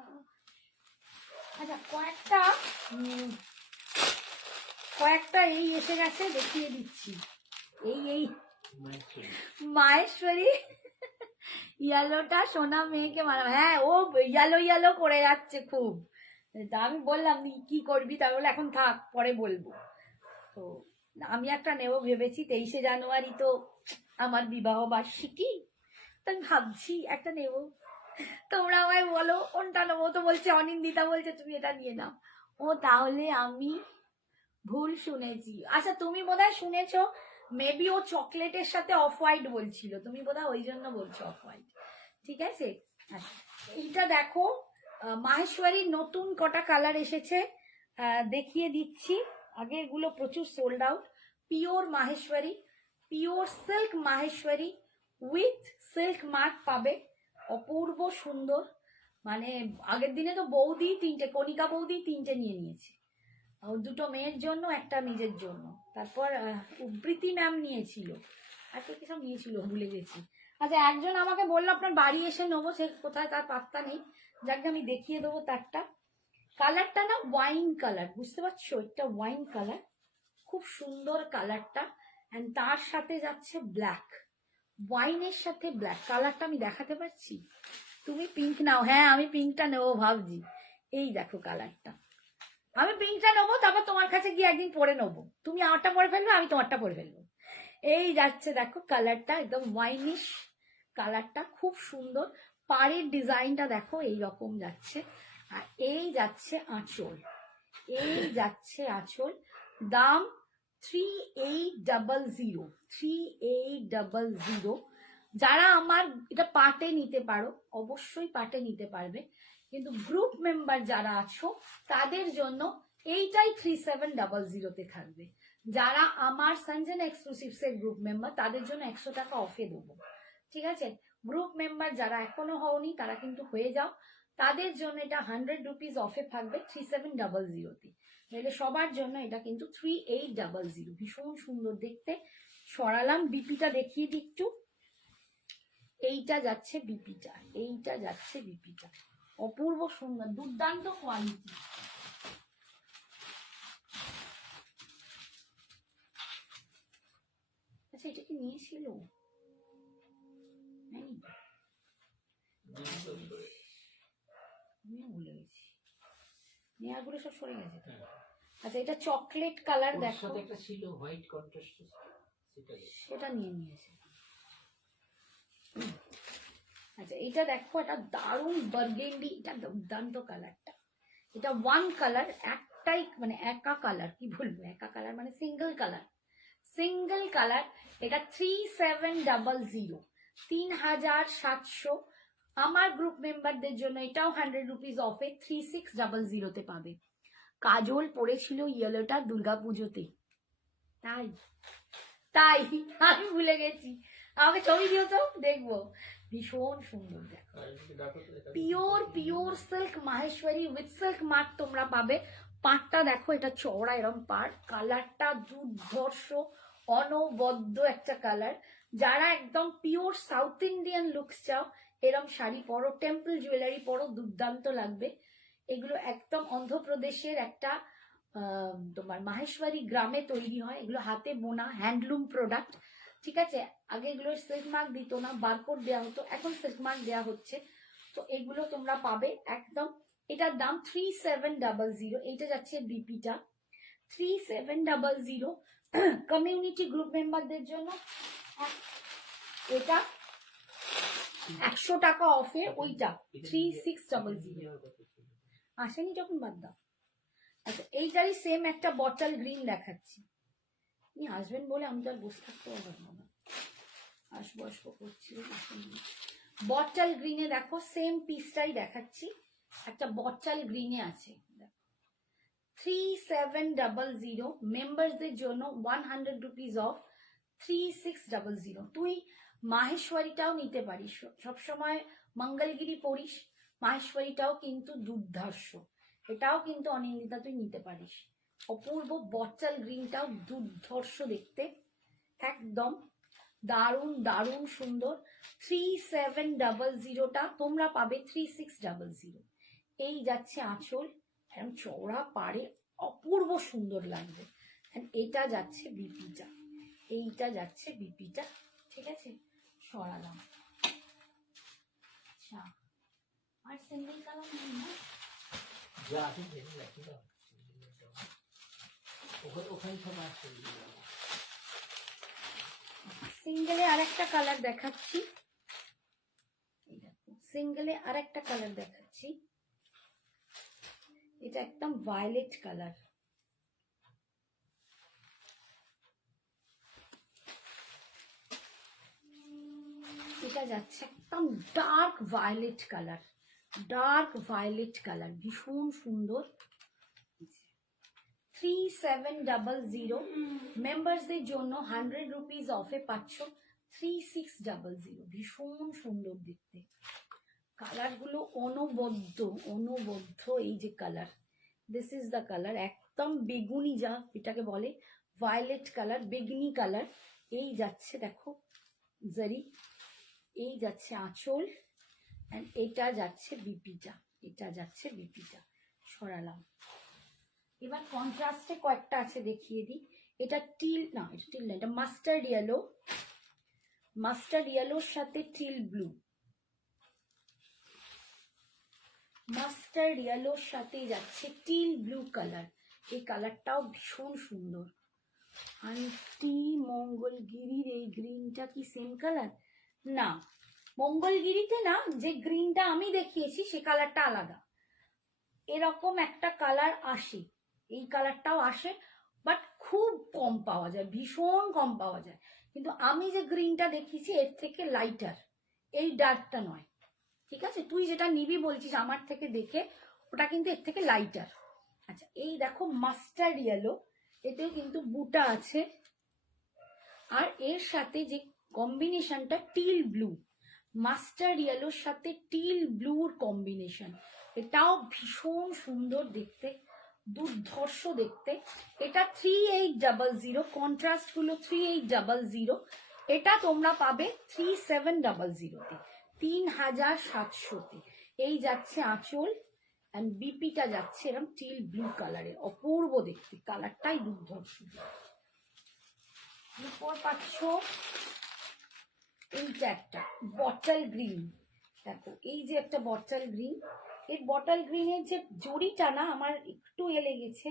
আচ্ছা কয়েকটা এই এসে গেছে, দেখিয়ে দিচ্ছি। এই মাহেশ্বরী ইয়েলোটা সোনা মেয়েকে মারা, হ্যাঁ ও ইয়েলো করে যাচ্ছে খুব, তা আমি বললাম কি করবি, তা বলে এখন থাক পরে বলবো। তো আমি একটা নেব ভেবেছি, 23শে জানুয়ারি তো আমার বিবাহ বার্ষিকী, তো আমি ভাবছি একটা নেব, তোমরা আমায় বলো কোনটা নেবো, তো বলছে অনিন্দিতা বলছে তুমি এটা নিয়ে নাও। ও তাহলে আমি ভুল শুনেছি, আচ্ছা তুমি বোধহয় শুনেছো, মেবি ও চকলেটের সাথে অফ হোয়াইট বলছিল, তুমি বোধহয় ওই জন্য বলছো অফ হোয়াইট, ঠিক আছে। এইটা দেখো মাহেশ্বরীর নতুন কটা কালার এসেছে, দেখিয়ে দিচ্ছি, আগে এগুলো প্রচুর sold out. Pure Maheshwari, pure silk Maheshwari with silk mark পাবে, অপূর্ব সুন্দর, মানে আগের দিনে তো বৌদি তিনটে, কণিকা বৌদি তিনটে নিয়ে নিয়েছে, দুটো মেয়ের জন্য একটা নিজের জন্য, তারপর প্রীতি ম্যাম নিয়েছিল, আর কে সব নিয়েছিল ভুলে গেছি। আচ্ছা একজন আমাকে বললো আপনার বাড়ি এসে নেবো, সে কোথায় তার পাত্তা নেই, যাকে আমি দেখিয়ে দেবো তারটা। কালারটা না ওয়াইন কালার, বুঝতে পারছো, একটা ওয়াইন কালার, খুব সুন্দর কালারটা, অ্যান্ড তার সাথে যাচ্ছে ব্ল্যাক, ওয়াইনের সাথে ব্ল্যাক কালারটা আমি দেখাতে পারছি। তুমি পিঙ্ক নাও, হ্যাঁ আমি পিঙ্কটা নেবো ভাবছি, এই দেখো কালারটা, আমি পিঙ্কটা নেবো, তারপর তোমার কাছে গিয়ে একদিন পরে নেবো, তুমি আমারটা পরে ফেলবে, আমি তোমারটা পরে ফেলবো। এই যাচ্ছে দেখো কালারটা, একদম ওয়াইনিশ কালারটা, খুব সুন্দর, পাড়ের ডিজাইনটা দেখো এই রকম যাচ্ছে, আর এই যাচ্ছে আঁচল, এই যাচ্ছে আঁচল, দাম 3800, 3800। যারা আমার এটা পার্টে নিতে পারো, অবশ্যই পার্টে নিতে পারবে, কিন্তু গ্রুপ মেম্বার যারা আছো তাদের জন্য এইটাই 3700 থাকবে। যারা আমার সঞ্জনা এক্সক্লুসিভস এর গ্রুপ মেম্বার তাদের জন্য 100 টাকা অফে দেবো, ঠিক আছে। গ্রুপ মেম্বার যারা এখনো হওনি তারা কিন্তু হয়ে যাও, তাদের জন্য এটা 100 রুপিস অফে থাকবে 3700 তাহলে সবার জন্য এটা কিন্তু 3800, ভীষণ সুন্দর দেখতে। সরালাম, বিপিটা দেখিয়ে দিই একটু, এইটা যাচ্ছে বিপিটা, এইটা যাচ্ছে বিপিটা, অপূর্ব সুন্দর, দুর্দান্ত কোয়ালিটি। আচ্ছা এটা কি নিয়েছিল, ভুলে গেছি, নেয়ারগুলো সব সরে গেছে তো। হ্যাঁ। আচ্ছা এটা চকলেট কালার ওর দেখো, সাথে একটা ছিল হোয়াইট কন্ট্রাস্ট, সেটা সেটা নিয়ে নিয়েছে। আচ্ছা এটা দেখো, এটা দারুণ বার্গেন্ডি, এটা দুর্দান্ত কালারটা। এটা ওয়ান কালার, একটাই মানে একা কালার, কি বলবো একা কালার মানে সিঙ্গেল কালার, সিঙ্গেল কালার। এটা 3700, 3700। আমার গ্রুপ মেম্বারদের জন্য এটাও 100 রুপিস অফে 3600 পাবে। কাজল পড়েছিল ইয়েলোটা দুর্গাপুজোতে, তাই তাই আমি ভুলে গেছি, আমাকে ছবি দিও তো দেখবো, ভীষণ সুন্দর। দেখো pure pure silk Maheshwari with silk mark তোমরা পাবে। পাটটা দেখো, এটা চওড়া এরকম পাট, কালারটা দুর্ধর্ষ অনবদ্য একটা কালার। যারা একদম পিওর সাউথ ইন্ডিয়ান লুকস চাও, এরম শাড়ি পরো, টেম্পল জুয়েলারি পরো, দুর্দান্ত লাগবে। এগুলো একদম অন্ধ্রপ্রদেশের একটা তোমার মাহেশ্বরী গ্রামে তৈরি হয়, এগুলো হাতে বোনা হ্যান্ডলুম প্রোডাক্ট। ঠিক আছে, আগে এগুলো সিল্ক মার্ক দিত না, বারকোড দেওয়া হতো, এখন সিল্ক মার্ক দেওয়া হচ্ছে। তো এগুলো তোমরা পাবে একদম। এটার দাম 3700। এইটা যাচ্ছে বিপিটা 3700। কমিউনিটি গ্রুপ মেম্বারদের জন্য এটা 100 টাকা অফে, ওইটা 3600 আসেনি যখন, বাদ দাও। আচ্ছা এইটারই সেম একটা বটল গ্রিন দেখাচ্ছি। তুমি আসবেন বলে আমি তো আর বসে থাকতে পারবো না, আসবো আসবো করছিল। বটল গ্রিনে দেখো, সেম পিসটাই দেখাচ্ছি, একটা বটল গ্রিনে আছে। 3700 মেম্বারসদের জন্য 100 রুপিস অফ 3600। তুই মাহেশ্বরীটাও নিতে পারিস, সবসময় মঙ্গলগিরি পড়িস, মাহেশ্বরীটাও কিন্তু দুর্ধর্ষ, এটাও কিন্তু অনিন্দিতা তুই নিতে পারিস। অপূর্ব বটল গ্রিনটাও দুর্ধর্ষ দেখতে, একদম দারুণ দারুণ সুন্দর। 3700টা তোমরা পাবে 3600। এই যাচ্ছে আঁচল, এরকম চওড়া পাড়ে, অপূর্ব সুন্দর লাগবে। এটা যাচ্ছে বিপিটা, এইটা যাচ্ছে বিপিটা। ঠিক আছে, সরালাম। আচ্ছা আর সিঙ্গেল কালার নেই না? যা আছে দেখে রাখি দাও, ওখানে সব আছে। সিঙ্গেলে আরেকটা কালার দেখাচ্ছি, সিঙ্গেলে আরেকটা কালার দেখাচ্ছি। এটা একদম ভায়োলেট কালার, এটা যাচ্ছে একদম dark violet colour, dark violet colour, ভীষণ সুন্দর। 3700 মেম্বারসদের জন্য 100 রুপিস অফে পাচ্ছ 3600। ভীষণ সুন্দর দেখতে, কালারগুলো অনবদ্য অনবদ্য। এই যে colour, this is the colour, একদম বেগুনি, যা এটাকে বলে ভায়োলেট কালার, বেগুনি কালার। এই যাচ্ছে দেখো জারি, এই যাচ্ছে আঁচল, এন্ড এটা যাচ্ছে বিপিটা, এটা যাচ্ছে বিপিটা। সরালাম। এবার কন্ট্রাস্টে কয়েকটা আছে দেখিয়ে দিই। এটা টিল না, এটা টিল না, এটা মাস্টার্ড ইয়েলো, মাস্টার্ড ইয়েলোর সাথে টিল ব্লু, মাস্টার্ড ইয়েলোর সাথে যাচ্ছে টিল ব্লু কালার। এই কালারটাও ভীষণ সুন্দর। আন্টি মঙ্গলগিরির এই গ্রিনটা কি সেম কালার? না, মঙ্গলগিরিতে না, যে গ্রিনটা আমি দেখিয়েছি সে কালারটা আলাদা। এরকম একটা কালার আসে, এই কালারটাও আসে, বাট খুব কম পাওয়া যায়, ভীষণ কম পাওয়া যায়। কিন্তু আমি যে গ্রিনটা দেখিয়েছি এর থেকে লাইটার, এই ডার্কটা নয়। ঠিক আছে, তুই যেটা নিবি বলছিস আমার থেকে দেখে, ওটা কিন্তু এর থেকে লাইটার। আচ্ছা এই দেখো মাস্টার্ড ইয়েলো, এতেও কিন্তু বুটা আছে, আর এর সাথে যে কম্বিনেশনটা টিল ব্লু, মাস্টার্ড ইয়েলোর সাথে টিল ব্লুর কম্বিনেশন, এটাও ভীষণ সুন্দর দেখতে, দুর্ধর্ষ দেখতে। এটা 3800, কন্ট্রাস্ট গুলো 3800, এটা তোমরা পাবে 3700-তে, 3700-তে। এই যাচ্ছে আঁচল, এন্ড বিপিটা যাচ্ছে এরকম টিল ব্লু কালারের, অপূর্ব দেখতে, কালারটাই দুর্ধর্ষ। এরপর পাচ্ছ এইটা একটা বটল গ্রিন, দেখো এই যে একটা বটল গ্রিন, এই বটল গ্রিনের যে জরিটা না আমার একটু লেগেছে,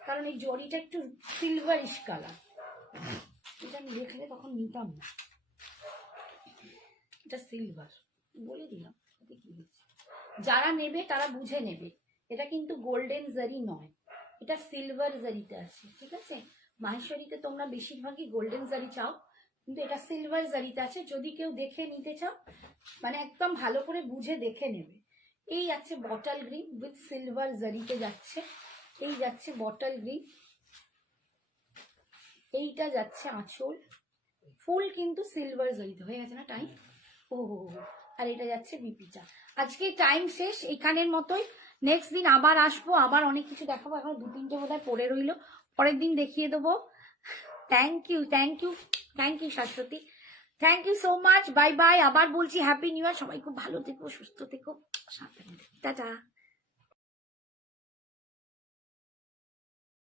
কারণ এই জরিটা একটু সিলভারিশ কালার। এটা আমি দেখলে তখন নিতাম না। এটা সিলভার, বলে দিলাম এতে কি হয়েছে। যারা নেবে তারা বুঝে নেবে, এটা কিন্তু গোল্ডেন জারি নয়, এটা সিলভার জারিতে আছে, ঠিক আছে। মাহেশ্বরীতে তোমরা বেশিরভাগই গোল্ডেন জারি চাও, কিন্তু এটা সিলভার জারিতে আছে। যদি কেউ দেখে নিতে চাও, মানে একদম ভালো করে বুঝে দেখে নেবে। এই যাচ্ছে বটল গ্রিন উইথ সিলভার জারিতে যাচ্ছে, এই যাচ্ছে বটল গ্রিন, এইটা যাচ্ছে আঁচল, ফুল কিন্তু সিলভার জারিতে হয়ে গেছে না টাইম। ও আর এটা যাচ্ছে বিপিটা। আজকে টাইম শেষ এখানের মতোই। নেক্সট দিন আবার আসবো, আবার অনেক কিছু দেখাবো। এখন 2-3টে বোধহয় পড়ে রইলো, পরের দিন দেখিয়ে দেবো। Thank you, thank you, thank you Shashwati, thank you so much. Bye bye. আবার বলছি হ্যাপি নিউ ইয়ার। সবাই খুব ভালো থেকো, সুস্থ থেকো, সাবধানে থেকো। টাটা।